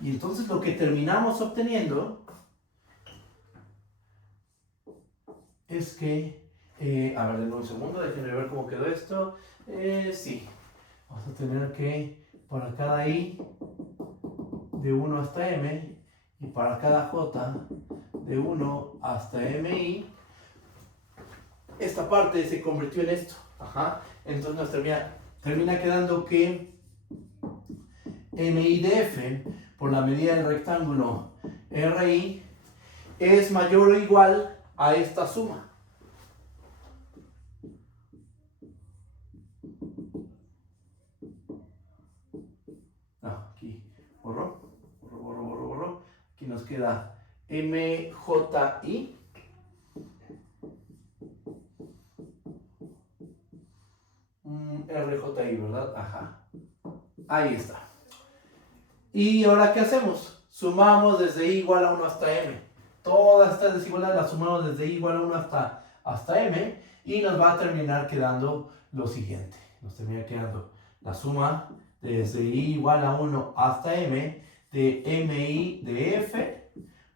Y entonces lo que terminamos obteniendo es que, a ver, denme un segundo, déjenme ver cómo quedó esto. Sí, vamos a tener que, para cada I de 1 hasta M, y para cada J de 1 hasta MI, esta parte se convirtió en esto. Entonces nos termina quedando que MI de F por la medida del rectángulo RI es mayor o igual a esta suma. Aquí borro. Aquí nos queda MJI Ahí está. ¿Y ahora qué hacemos? Sumamos desde i igual a 1 hasta m. Todas estas desigualdades las sumamos desde i igual a 1 hasta m y nos va a terminar quedando lo siguiente. Nos termina quedando la suma desde i igual a 1 hasta m de mi de f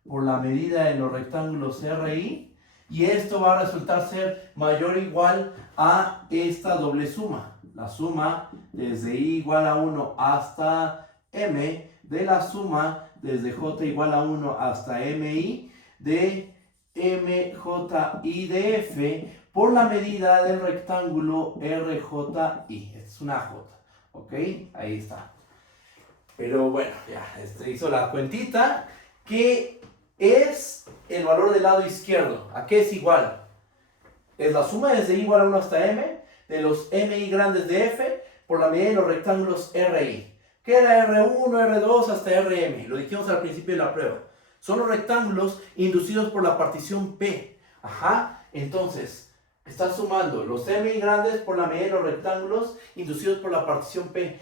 por la medida de los rectángulos RI, y esto va a resultar ser mayor o igual a esta doble suma. La suma desde i igual a 1 hasta m de la suma desde j igual a 1 hasta mi de mji de f por la medida del rectángulo rji. Esta es una j, ¿ok? Ahí está. Pero bueno, ya hizo la cuentita. ¿Qué es el valor del lado izquierdo? ¿A qué es igual? Es la suma desde i igual a 1 hasta m de los mi grandes de f por la medida de los rectángulos RI. ¿Qué era R1, R2 hasta RM? Lo dijimos al principio de la prueba. Son los rectángulos inducidos por la partición P. Ajá, entonces, está sumando los mi grandes por la medida de los rectángulos inducidos por la partición P.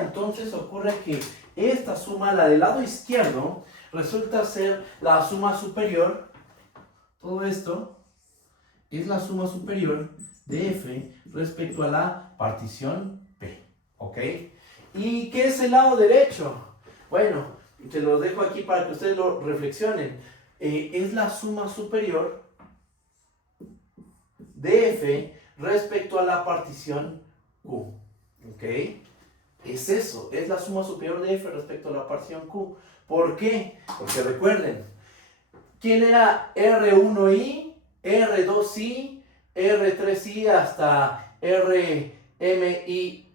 Entonces ocurre que esta suma, la del lado izquierdo, resulta ser la suma superior. Todo esto es la suma superior de F respecto a la partición P. ¿Ok? ¿Y qué es el lado derecho? Bueno, te lo dejo aquí para que ustedes lo reflexionen. Es la suma superior de F respecto a la partición Q. ¿Ok? Es eso, es la suma superior de F respecto a la partición Q. ¿Por qué? Porque recuerden, ¿quién era R1i, R2i, R3i hasta RMII?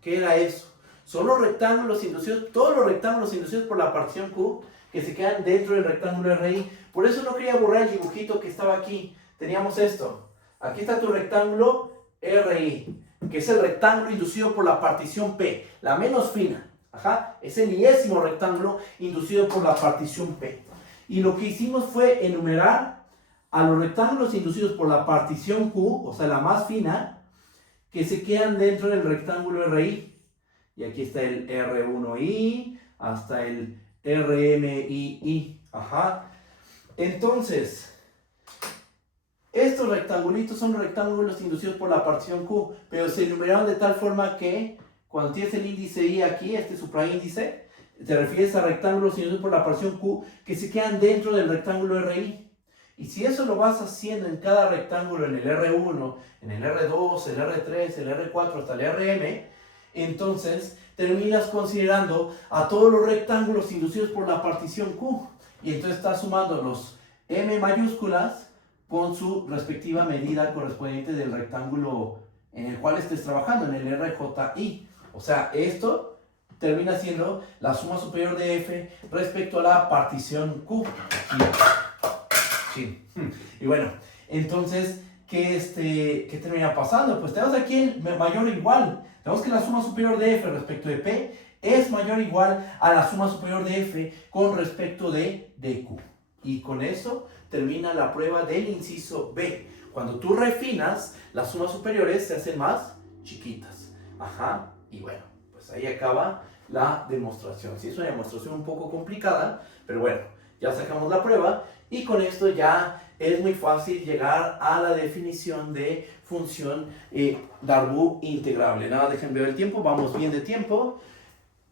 ¿Qué era eso? Son los rectángulos inducidos, todos los rectángulos inducidos por la partición Q que se quedan dentro del rectángulo RI. Por eso no quería borrar el dibujito que estaba aquí. Teníamos esto. Aquí está tu rectángulo RI, que es el rectángulo inducido por la partición P, la menos fina. Ajá, es el millésimo rectángulo inducido por la partición P. Y lo que hicimos fue enumerar a los rectángulos inducidos por la partición Q, o sea, la más fina, que se quedan dentro del rectángulo RI. Y aquí está el R1i hasta el RMII. Ajá. Entonces, estos rectangulitos son los rectángulos inducidos por la partición Q, pero se enumeraron de tal forma que cuando tienes el índice I aquí, este supraíndice, te refieres a rectángulos inducidos por la partición Q que se quedan dentro del rectángulo RI. Y si eso lo vas haciendo en cada rectángulo, en el R1, en el R2, el R3, el R4 hasta el RM, entonces terminas considerando a todos los rectángulos inducidos por la partición Q. Y entonces estás sumando los M mayúsculas con su respectiva medida correspondiente del rectángulo en el cual estés trabajando, en el RJI. O sea, esto termina siendo la suma superior de F respecto a la partición Q. Y bueno, entonces, ¿qué termina pasando? Pues tenemos aquí el mayor o igual. Tenemos que la suma superior de F respecto de P es mayor o igual a la suma superior de F con respecto de Q. Y con eso termina la prueba del inciso B. Cuando tú refinas, las sumas superiores se hacen más chiquitas. Ajá, y bueno, pues ahí acaba la demostración. Sí, es una demostración un poco complicada, pero bueno, ya sacamos la prueba y con esto ya es muy fácil llegar a la definición de función Darboux integrable. Nada, dejen ver el tiempo, vamos bien de tiempo.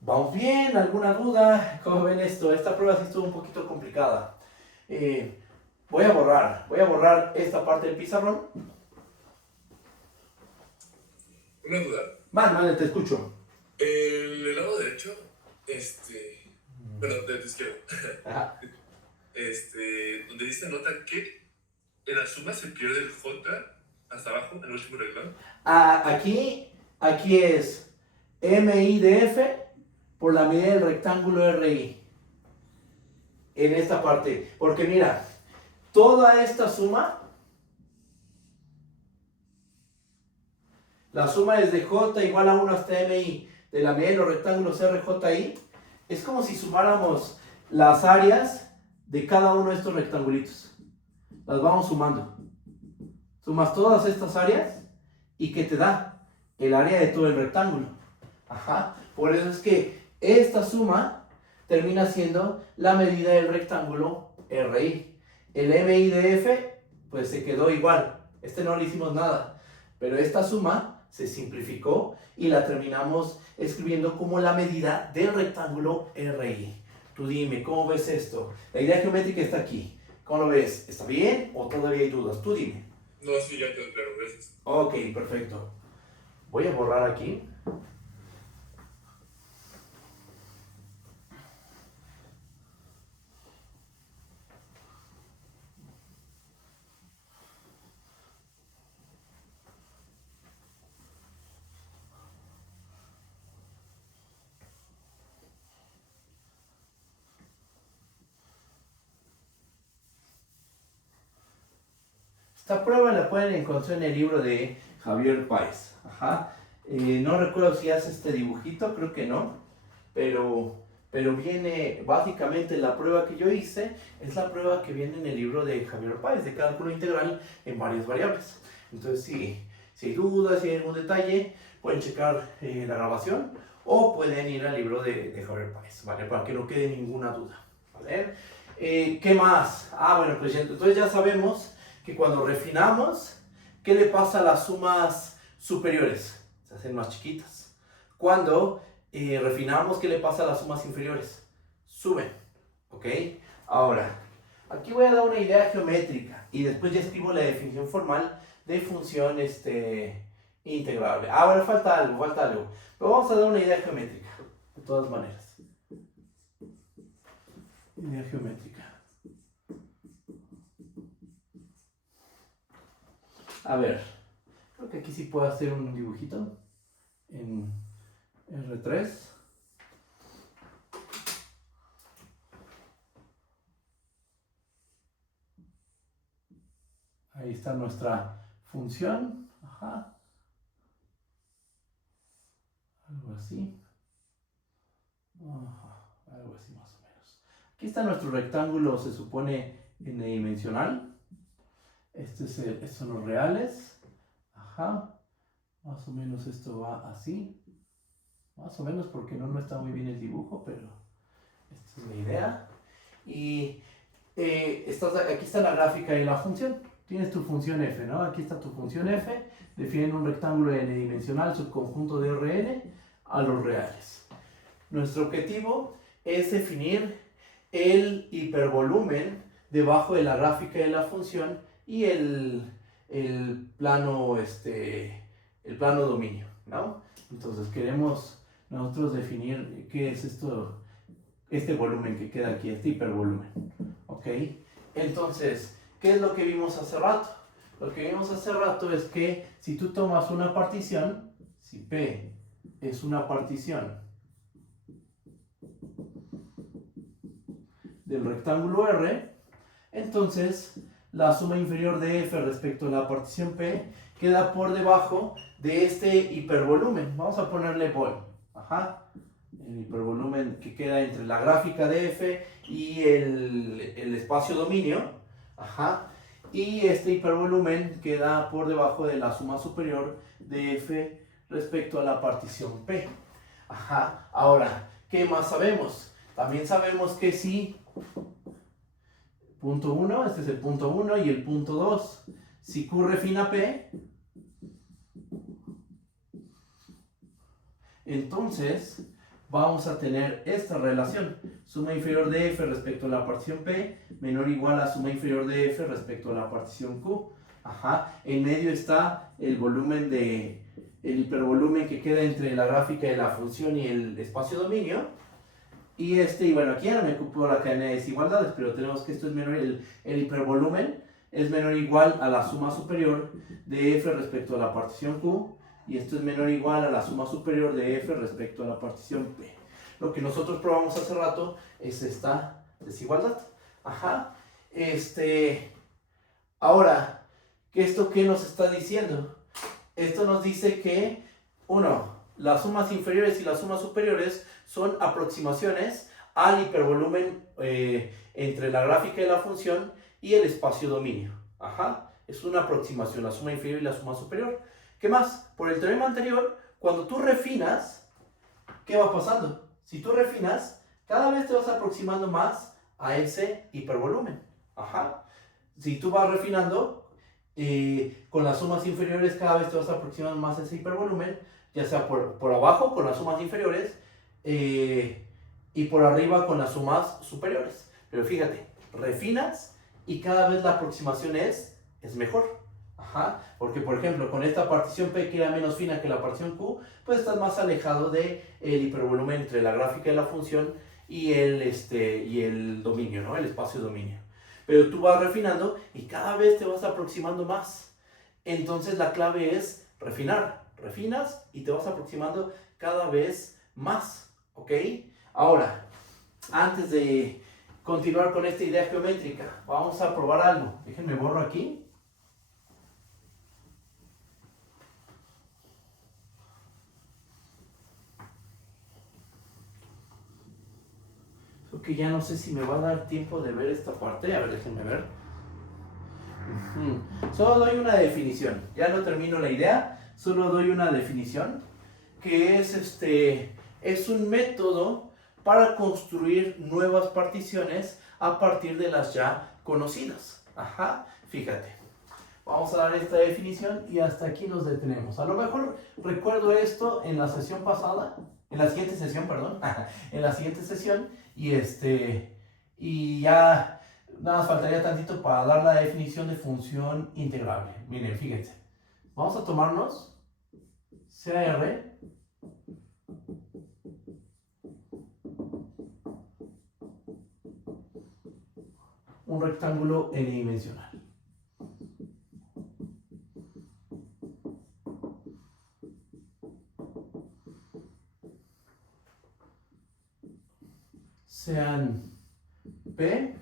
¿Vamos bien? ¿Alguna duda? ¿Cómo ven esto? Esta prueba sí estuvo un poquito complicada. Voy a borrar esta parte del pizarrón. Una duda. Vale, te escucho. El lado derecho, bueno, de tu izquierda. Ajá. Donde dice nota que en la suma se pierde el J hasta abajo, en el último renglón. Aquí es MI de F por la medida del rectángulo RI. En esta parte. Porque mira, toda esta suma, la suma desde J igual a 1 hasta MI de la medida de los rectángulos RJI, es como si sumáramos las áreas de cada uno de estos rectangulitos. Las vamos sumando. Sumas todas estas áreas y ¿qué te da? El área de todo el rectángulo. Ajá. Por eso es que esta suma termina siendo la medida del rectángulo RI. El MI de F pues se quedó igual, no le hicimos nada, pero esta suma se simplificó y la terminamos escribiendo como la medida del rectángulo RI. Tú dime, ¿cómo ves esto? La idea geométrica está aquí. ¿Cómo lo ves? ¿Está bien o todavía hay dudas? Tú dime. No, sí, ya quedó claro, gracias. Ok, perfecto. Voy a borrar aquí. Esta prueba la pueden encontrar en el libro de Javier Páez. Ajá. No recuerdo si hace este dibujito, creo que no. Pero viene, básicamente la prueba que yo hice es la prueba que viene en el libro de Javier Páez, de cálculo integral en varias variables. Entonces, si hay dudas, si hay algún detalle, pueden checar la grabación o pueden ir al libro de Javier Páez, ¿vale? Para que no quede ninguna duda, ¿vale? ¿Qué más? Bueno, pues entonces ya sabemos que cuando refinamos, ¿qué le pasa a las sumas superiores? Se hacen más chiquitas. Cuando refinamos, ¿qué le pasa a las sumas inferiores? Suben, ¿ok? Ahora, aquí voy a dar una idea geométrica y después ya escribo la definición formal de función integrable. Bueno, falta algo. Pero vamos a dar una idea geométrica, de todas maneras. Idea geométrica. A ver, creo que aquí sí puedo hacer un dibujito en R3. Ahí está nuestra función. Ajá. Algo así. Algo así más o menos. Aquí está nuestro rectángulo, se supone n-dimensional. Estos son los reales. Ajá. Más o menos esto va así. Más o menos porque no está muy bien el dibujo, pero esta es la idea. Y aquí está la gráfica de la función. Tienes tu función f, ¿no? Aquí está tu función f. Definen un rectángulo n-dimensional, subconjunto de Rn a los reales. Nuestro objetivo es definir el hipervolumen debajo de la gráfica de la función y el plano dominio, ¿no? Entonces queremos nosotros definir qué es este volumen que queda aquí, este hipervolumen, ¿ok? Entonces, ¿qué es lo que vimos hace rato? Lo que vimos hace rato es que si tú tomas una partición, si P es una partición del rectángulo R, entonces la suma inferior de F respecto a la partición P queda por debajo de este hipervolumen. Vamos a ponerle vol. Ajá. El hipervolumen que queda entre la gráfica de F y el espacio dominio. Ajá. Y este hipervolumen queda por debajo de la suma superior de F respecto a la partición P. Ajá. Ahora, ¿qué más sabemos? También sabemos que si punto 1, este es el punto 1 y el punto 2. Si Q refina P, entonces vamos a tener esta relación. Suma inferior de F respecto a la partición P menor o igual a suma inferior de F respecto a la partición Q. Ajá. En medio está el hipervolumen que queda entre la gráfica de la función y el espacio dominio. Y bueno, aquí ya no me ocupo la cadena de desigualdades, pero tenemos que esto es menor, el hipervolumen es menor o igual a la suma superior de F respecto a la partición Q, y esto es menor o igual a la suma superior de F respecto a la partición P. Lo que nosotros probamos hace rato es esta desigualdad. Ajá. Ahora, ¿esto qué nos está diciendo? Esto nos dice que, las sumas inferiores y las sumas superiores son aproximaciones al hipervolumen entre la gráfica de la función y el espacio dominio. Ajá. Es una aproximación, la suma inferior y la suma superior. ¿Qué más? Por el teorema anterior, cuando tú refinas, ¿qué va pasando? Si tú refinas, cada vez te vas aproximando más a ese hipervolumen. Ajá. Si tú vas refinando, con las sumas inferiores cada vez te vas aproximando más a ese hipervolumen, ya sea por abajo con las sumas inferiores y por arriba con las sumas superiores. Pero fíjate, refinas y cada vez la aproximación es mejor. Ajá, porque por ejemplo con esta partición P que era menos fina que la partición Q, pues estás más alejado del hipervolumen entre la gráfica de la función y el dominio, ¿no? El espacio dominio. Pero tú vas refinando y cada vez te vas aproximando más. Entonces la clave es refinar. Refinas y te vas aproximando cada vez más, ¿ok? Ahora, antes de continuar con esta idea geométrica, vamos a probar algo. Déjenme borro aquí. Que ya no sé si me va a dar tiempo de ver esta parte. A ver, déjenme ver. Solo doy una definición. Ya no termino la idea. Solo doy una definición. Que es un método para construir nuevas particiones a partir de las ya conocidas. Ajá, fíjate. Vamos a dar esta definición y hasta aquí nos detenemos. A lo mejor recuerdo esto en la sesión pasada. En la siguiente sesión, perdón. En la siguiente sesión. Y ya nada más faltaría tantito para dar la definición de función integrable. Miren, fíjense. Vamos a tomarnos CR un rectángulo n-dimensional. Sean P